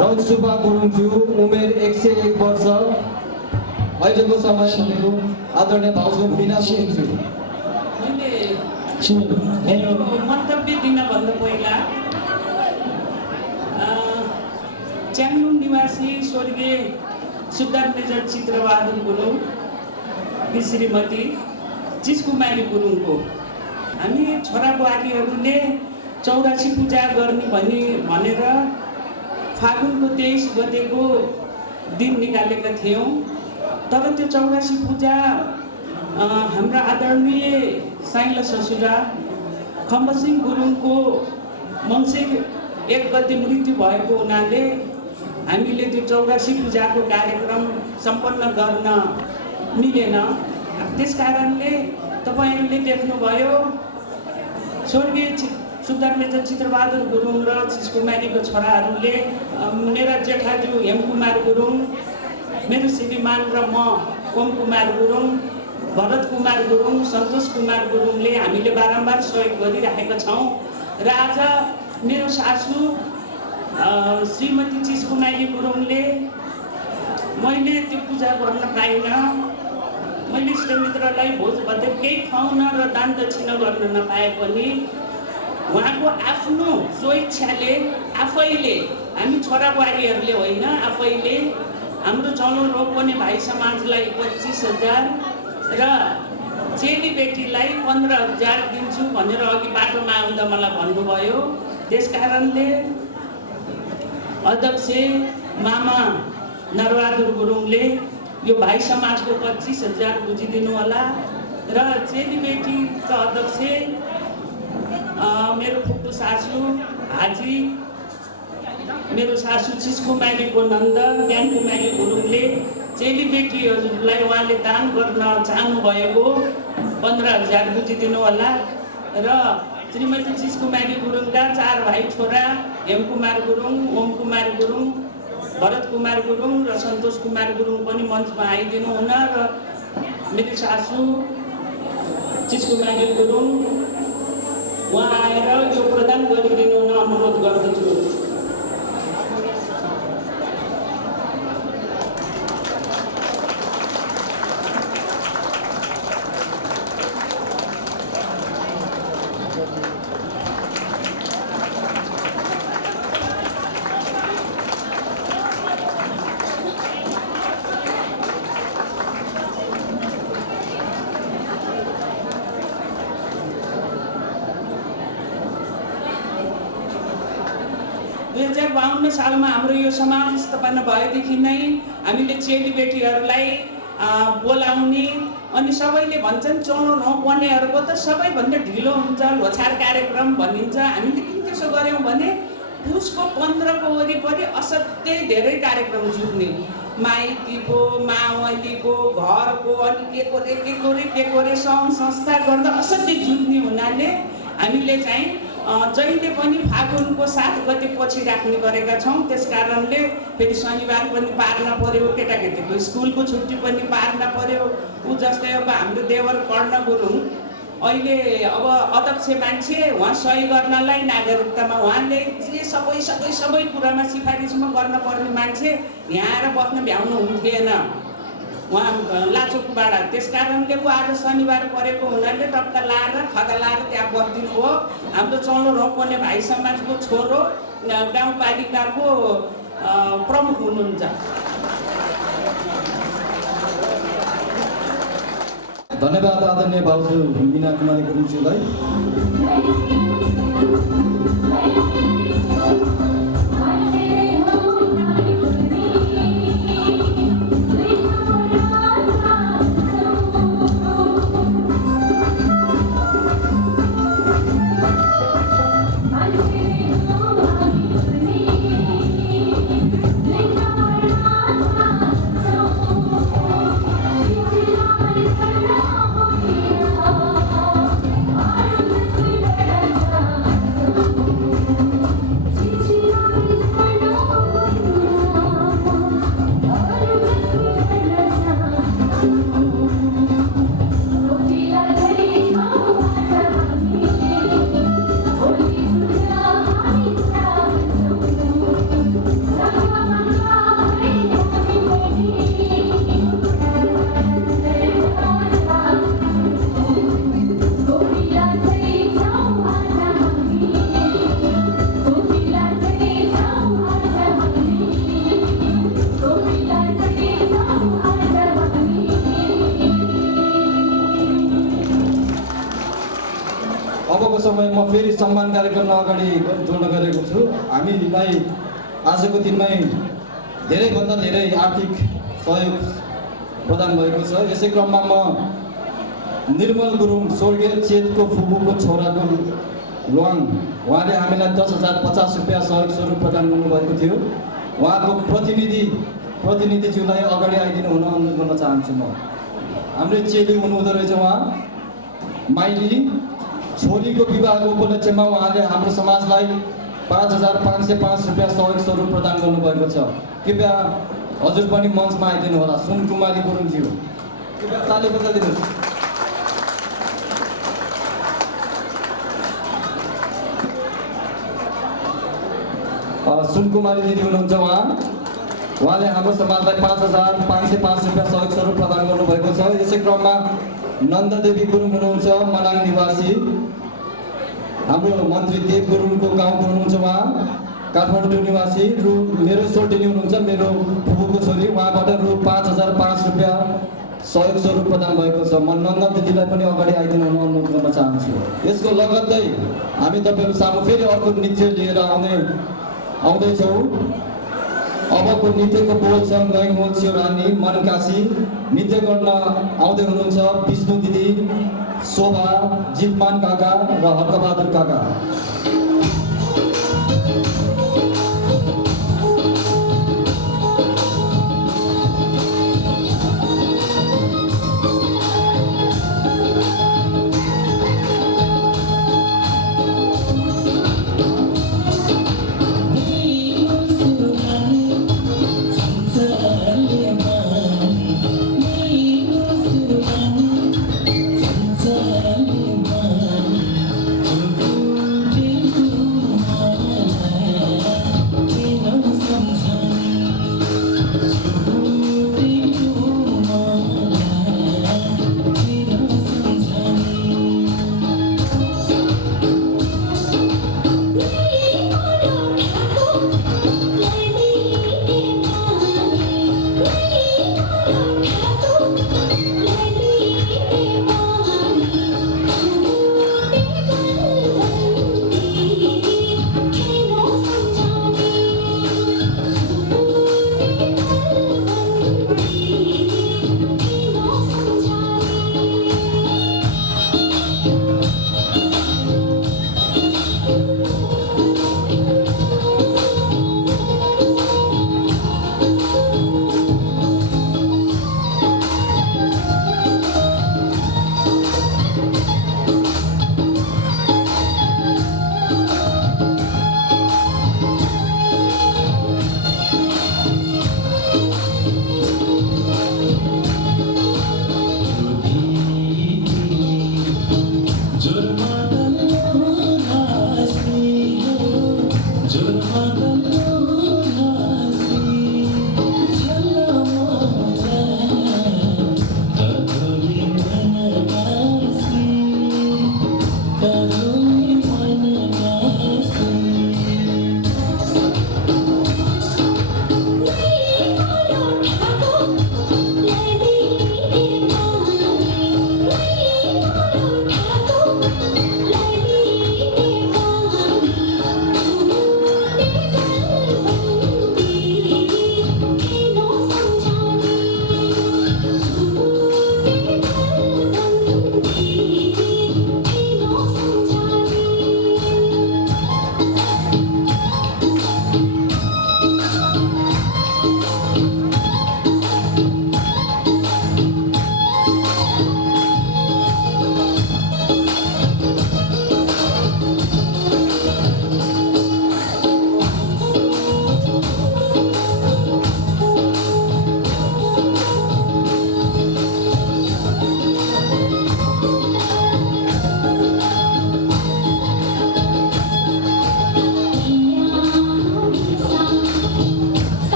रन्सुबा गुरुङज्यू उमेर 101 वर्ष अहिलेको समय भनेको आदरणीय भाउजू बिना गुरुङज्यू मेरो मन्तव्य दिनभन्दा पहिला च्याङ्लुङ निवासी स्वर्गीय सुब्दार मेजर चित्रबहादुर गुरुङ श्रीमती चिसकुमारी गुरुङको हामी छोरा बुहारीहरूले 84 पूजा गर्ने भनेर फागुनको 23 गतेको दिन निकालेका थियौँ। तर त्यो 84 पूजा हाम्रा आदरणीय साइला ससुरा खम्बसिंह गुरुङको मङ्सिर 1 गते मृत्यु भएको हुनाले हामीले त्यो 84 पूजाको कार्यक्रम सम्पन्न गर्न मिलेन। त्यस कारणले तपाईँहरूले देख्नुभयो स्वर्गीय सुब्दार मेजर चित्रबहादुर गुरुङ र चिसकुमारीको छोराहरूले मेरा जेठाजु हेमकुमार गुरुङ, मेरो श्रीमान र म ओम कुमार गुरुङ, भरत कुमार गुरुङ, सन्तोष कुमार गुरुङले हामीले बारम्बार सहयोग गरिराखेका छौँ। र आज मेरो सासू श्रीमती चिसकुमारी गुरुङले मैले त्यो पूजा गर्न पाइनँ, मैले इष्टमित्रलाई भोज भतेर केही खुवाउन र दान दक्षिणा गर्न नपाए पनि उहाँको आफ्नो स्वेच्छाले आफैले, हामी छोरा बुहारीहरूले होइन, आफैले हाम्रो चलो रोप्ने भाइ समाजलाई 25,000 र चेली बेटीलाई 15,000 दिन्छु भनेर अघि बाटोमा आउँदा मलाई भन्नुभयो। त्यस कारणले अध्यक्ष मामा नरबहादुर गुरुङले यो भाइ समाजको 25,000 बुझिदिनु होला। र चेली बेटीका अध्यक्ष मेरो फुपू सासू हाजी, मेरो सासू चिसकुमारीको नन्द ज्ञान कुमारी गुरुङले चेलीबेटीहरूलाई उहाँले दान गर्न चाहनुभएको 15,000 बुझिदिनु होला। र श्रीमती चिसकुमारी गुरुङका 4 भाइ छोरा हेमकुमार गुरुङ, ओम कुमार गुरुङ, भरत कुमार गुरुङ र सन्तोष कुमार गुरुङ पनि मञ्चमा आइदिनु हुन र मेरो सासू चिसकुमारी गुरुङ उहाँ आएर यो प्रदान गरिदिनु हुन अनुरोध गर्दछु। सालमा हाम्रो यो समाज स्थापना भएदेखि नै हामीले चेलीबेटीहरूलाई बोलाउने, अनि सबैले भन्छन् चौलो नपर्नेहरूको त सबैभन्दा ढिलो हुन्छ, लोछार कार्यक्रम भनिन्छ। हामीले किन त्यसो गऱ्यौँ भने पुसको 15 को वरिपरि असाध्यै धेरै कार्यक्रम जुट्ने, माइतीको, मावलीको, घरको, अनि के कोरे सङ्घ संस्था गर्दा असाध्यै जुट्ने हुनाले हामीले चाहिँ जहिले पनि फागुनको 7 गते पछि राख्ने गरेका छौँ। त्यस कारणले फेरि शनिबार पनि पार्न पर्यो, केटाकेटीको स्कुलको छुट्टी पनि पार्न पर्यो। ऊ जस्तै अब हाम्रो देवर कर्ण गुरुङ अहिले अब अध्यक्ष मान्छे, उहाँ सही गर्नलाई नागरिकतामा उहाँले जे सबै कुरामा सिफारिसमा गर्न पर्ने मान्छे यहाँ आएर बस्न भ्याउनु हुन्थेन, उहाँ लाचोकबाट। त्यस कारणले ऊ आज शनिबार परेको हुनाले टक्का लाएर खदा लाएर त्यहाँ बस्दिनु हो। हाम्रो चौलो रोप्ने भाइ समाजको छोरो गाउँपालिकाको प्रमुख हुनुहुन्छ। धन्यवाद आदरणीय भाउजू मीना कुमारी गुरुङज्यूलाई। सम्मान कार्यक्रमलाई अगाडि जोड्न गएको छु। हामीलाई आजको दिनमै धेरैभन्दा धेरै आर्थिक सहयोग प्रदान भएको छ। यसै क्रममा म निर्मल गुरुङ स्वर्गीय चेतको फुपूको छोराको लुवाङ, उहाँले हामीलाई 10,050 रुपियाँ सहयोग स्वरूप प्रदान गर्नुभएको थियो। उहाँको प्रतिनिधिज्यूलाई अगाडि आइदिनु हुन अनुरोध गर्न चाहन्छु। म हाम्रो चेली हुनुहुँदो रहेछ उहाँ माइली। छोरीको विवाहको उपलक्ष्यमा उहाँले हाम्रो समाजलाई 5,505 रुपियाँ सहयोग स्वरूप प्रदान गर्नुभएको छ। कृपया हजुर पनि मञ्चमा आइदिनु होला। सुन कुमारी गुरुङज्यू, कृपया ताली बजाइदिनुहोस्। सुन कुमारी दिदी हुनुहुन्छ उहाँले हाम्रो समाजलाई 5,505 रुपियाँ सहयोग स्वरूप प्रदान गर्नुभएको छ। यसै क्रममा नन्ददेवी गुरुङ हुनुहुन्छ मनाङ निवासी। हाम्रो मन्त्री देव गुरुङको गाउँको हुनुहुन्छ उहाँ, काठमाडौँ निवासी। मेरो सोल्टिनी हुनुहुन्छ मेरो फुपूको छोरी, उहाँबाट रु 5,005 रुपियाँ सहयोग स्वरूप प्रदान भएको छ। म नन्द दिदीलाई पनि अगाडि आइदिनु हुन अनुरोध गर्न चाहन्छु। यसको लगत्तै हामी तपाईँहरू सामु फेरि अर्को नृत्य लिएर आउँदैछौँ। अबको नृत्यको बोल छ गैङ मोल्छ्यो रानी मनकासी। नृत्य गर्न आउँदै हुनुहुन्छ विष्णु दिदी, शोभा, जितमान काका र हर्कबहादुर काका। Thank you.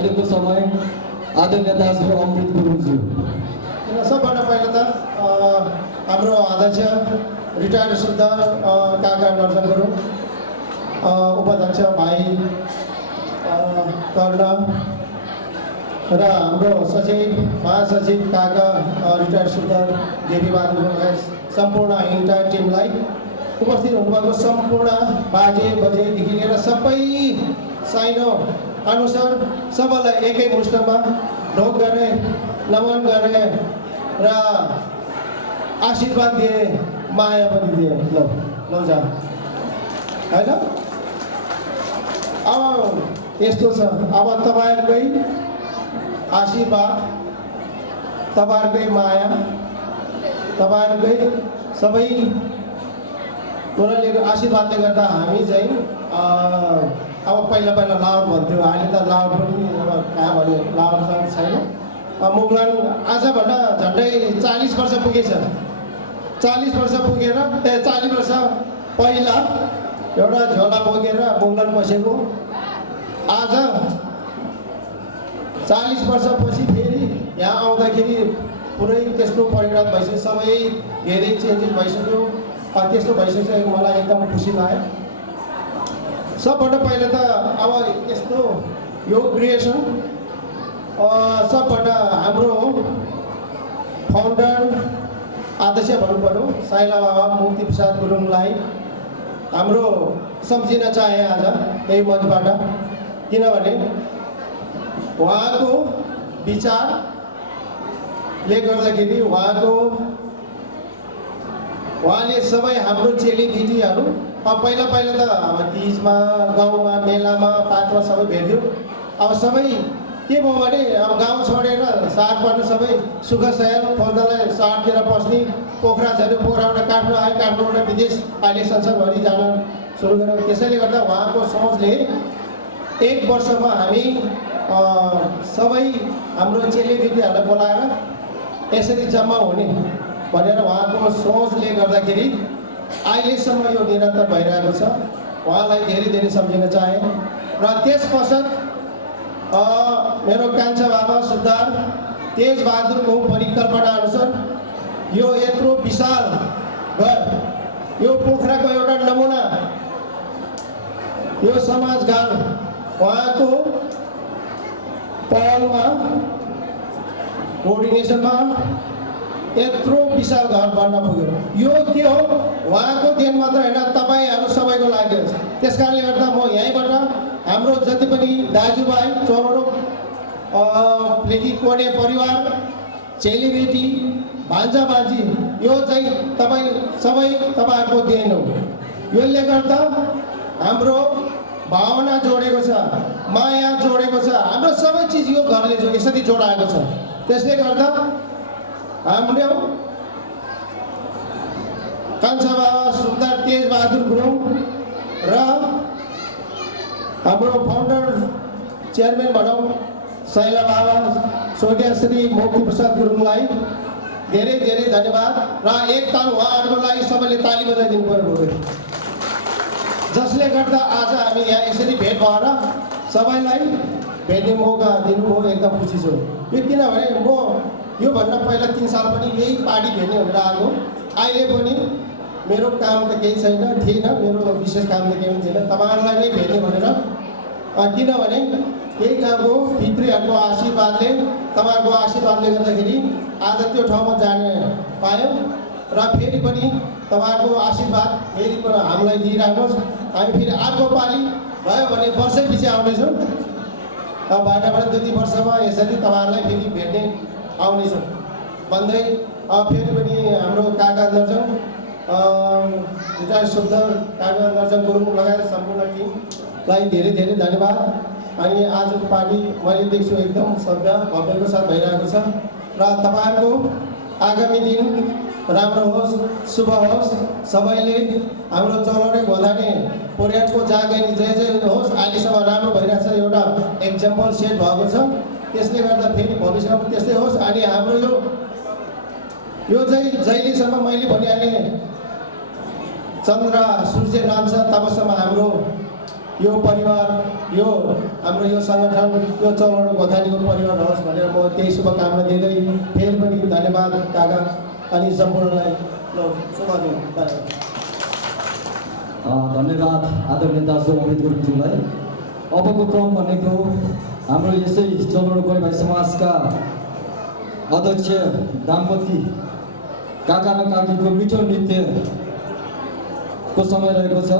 अहिलेको समय आदरणीय दाजु अमृत गुरुङज्यू। सबभन्दा पहिला त हाम्रो अध्यक्ष रिटायर्ड शुद्ध काका नर्जन गुरुङ, उपाध्यक्ष भाइ कर्ण र हाम्रो सचिव महासचिव काका रिटायर्ड शुद्ध देवी बहादुर लगायत सम्पूर्ण इन्टायर टिमलाई, उपस्थित हुनुभएको सम्पूर्ण बाजे बजेदेखि लिएर सबै साइनो अनुसार सबैलाई एकै मुष्टमा ढोक गरे, नमन गरे र आशीर्वाद दिए, माया पनि दिए। ल जा होइन, अब यस्तो छ, अब तपाईँहरूकै आशीर्वाद, तपाईँहरूकै माया, तपाईँहरूकै सबै उनीहरूले आशीर्वादले गर्दा हामी चाहिँ अब पहिला लावर भन्थ्यो, अहिले त लावर पनि अब कहाँ भन्यो, लावर छैन। मुगलान आजभन्दा झन्डै 40 वर्ष पुगेछ। 40 वर्ष पुगेर 40 वर्ष पहिला एउटा झोला बोकेर मुगलान बसेको, आज 40 वर्षपछि फेरि यहाँ आउँदाखेरि पुरै त्यस्तो परिणत भइसक्यो, सबै धेरै चेन्जेस भइसक्यो। त्यस्तो भइसकेको मलाई एकदम खुसी लाग्यो। सबभन्दा पहिला त अब यस्तो यो क्रिएसन सबभन्दा हाम्रो फाउन्डर अध्यक्ष भन्नु पर्यो साइला बाबा मुक्ति प्रसाद गुरुङलाई हाम्रो सम्झिन चाहे आज यही मञ्चबाट, किनभने उहाँको विचारले गर्दाखेरि उहाँले सबै हाम्रो चेलीबेटीहरू पहिला त अब तिजमा गाउँमा मेलामा पातमा सबै भेट्यो। अब सबै के भयो भने अब गाउँ छोडेर सहर पर्ने सबै सुख सहर खोज्नलाई सहरतिर पस्ने, पोखरा झऱ्यो, पोखराबाट काठमाडौँ आयो, काठमाडौँबाट विदेश अहिले संसारभरि जान सुरु गर्यो। त्यसैले गर्दा उहाँको सोचले 1 वर्षमा हामी सबै हाम्रो चेलीबेटीहरूलाई बोलाएर यसरी जम्मा हुने भनेर उहाँको सोचले गर्दाखेरि अहिलेसम्म यो निरन्तर भइरहेको छ। उहाँलाई धेरै धेरै सम्झिन चाहे। र त्यस पश्चात मेरो कान्छा बाबा सुधार तेज बहादुरको परिकल्पना अनुसार यो यत्रो विशाल घर, यो पोखराको एउटा नमुना, यो समाजघर उहाँको पहलमा कोअर्डिनेसनमा यत्रो विशाल घर बन्न पुग्यो। यो के हो, उहाँको देन मात्र होइन, तपाईँहरू सबैको लागि हो। त्यस कारणले गर्दा म यहीँबाट हाम्रो जति पनि दाजुभाइ चोरोलेकी कोने परिवार, चेलीबेटी, भान्जा भान्जी, यो चाहिँ तपाईँहरूको देन हो। यसले गर्दा हाम्रो भावना जोडेको छ, माया जोडेको छ, हाम्रो सबै चिज यो घरले यसरी जोडाएको छ। त्यसले गर्दा हाम्रो कान्छा बाबा सुधार तेज बहादुर गुरुङ र हाम्रो फाउन्डर चेयरम्यान भनौँ साइला बाबा स्वर्गीय श्री मुक्ति प्रसाद गुरुङलाई धेरै धेरै धन्यवाद र एक ताल उहाँहरूको लागि सबैले ताली बजाइदिनु पर्यो, जसले गर्दा आज हामी यहाँ यसरी भेट भएर सबैलाई भेट्ने मौका दिनुभयो। एकदम खुसी छु। यो किनभने म योभन्दा पहिला 3 साल पनि यही पार्टी भेट्ने भनेर आएको। अहिले पनि मेरो काम त केही थिएन, मेरो विशेष काम त केही थिएन, तपाईँहरूलाई नै भेट्ने भनेर। किनभने त्यही गाउँको भित्रीहरूको आशीर्वादले, तपाईँहरूको आशीर्वादले गर्दाखेरि आज त्यो ठाउँमा जाने पायौँ र फेरि पनि तपाईँहरूको आशीर्वाद फेरि हामीलाई दिइराख्नुहोस्। हामी फेरि अर्को पालि भयो भने वर्षै पछि आउनेछौँ। बाटाबाट 2-3 वर्षमा यसरी तपाईँहरूलाई फेरि भेट्ने आउनेछौँ भन्दै फेरि पनि हाम्रो काका नर्जन रिटायर्ड शुद्ध काका नर्जन गुरुङ लगायत सम्पूर्ण टिमलाई धेरै धेरै धन्यवाद। अनि आजको पार्टी मैले देख्छु एकदम सभ्य भव्यको साथ भइरहेको छ र तपाईँहरूको आगामी दिन राम्रो होस्, शुभ होस्। सबैले हाम्रो चलाउने घोदाने परिवारको जागनी जय जय होस्। अहिलेसम्म राम्रो भइरहेको छ, एउटा एक्जाम्पल सेट भएको छ। त्यसले गर्दा फेरि भविष्यमा पनि त्यस्तै होस्। अनि हाम्रो यो चाहिँ जहिलेसम्म मैले भनिहालेँ चन्द्र सूर्य नाम्छ तबसम्म हाम्रो यो परिवार यो हाम्रो यो सङ्गठन यो चौवटा गोथानीको परिवार होस् भनेर म त्यही शुभकामना दिँदै फेरि पनि धन्यवाद काका अनि सम्पूर्णलाई शुभ दिन। धन्यवाद आदरणीय दाजु अमृत गुरुङज्यूलाई। अबको क्रम भनेको हाम्रो यसै चौवटा गोरे भाइ समाजका अध्यक्ष दाम्पति काका र काकीको मिठो नृत्यको समय रहेको छ।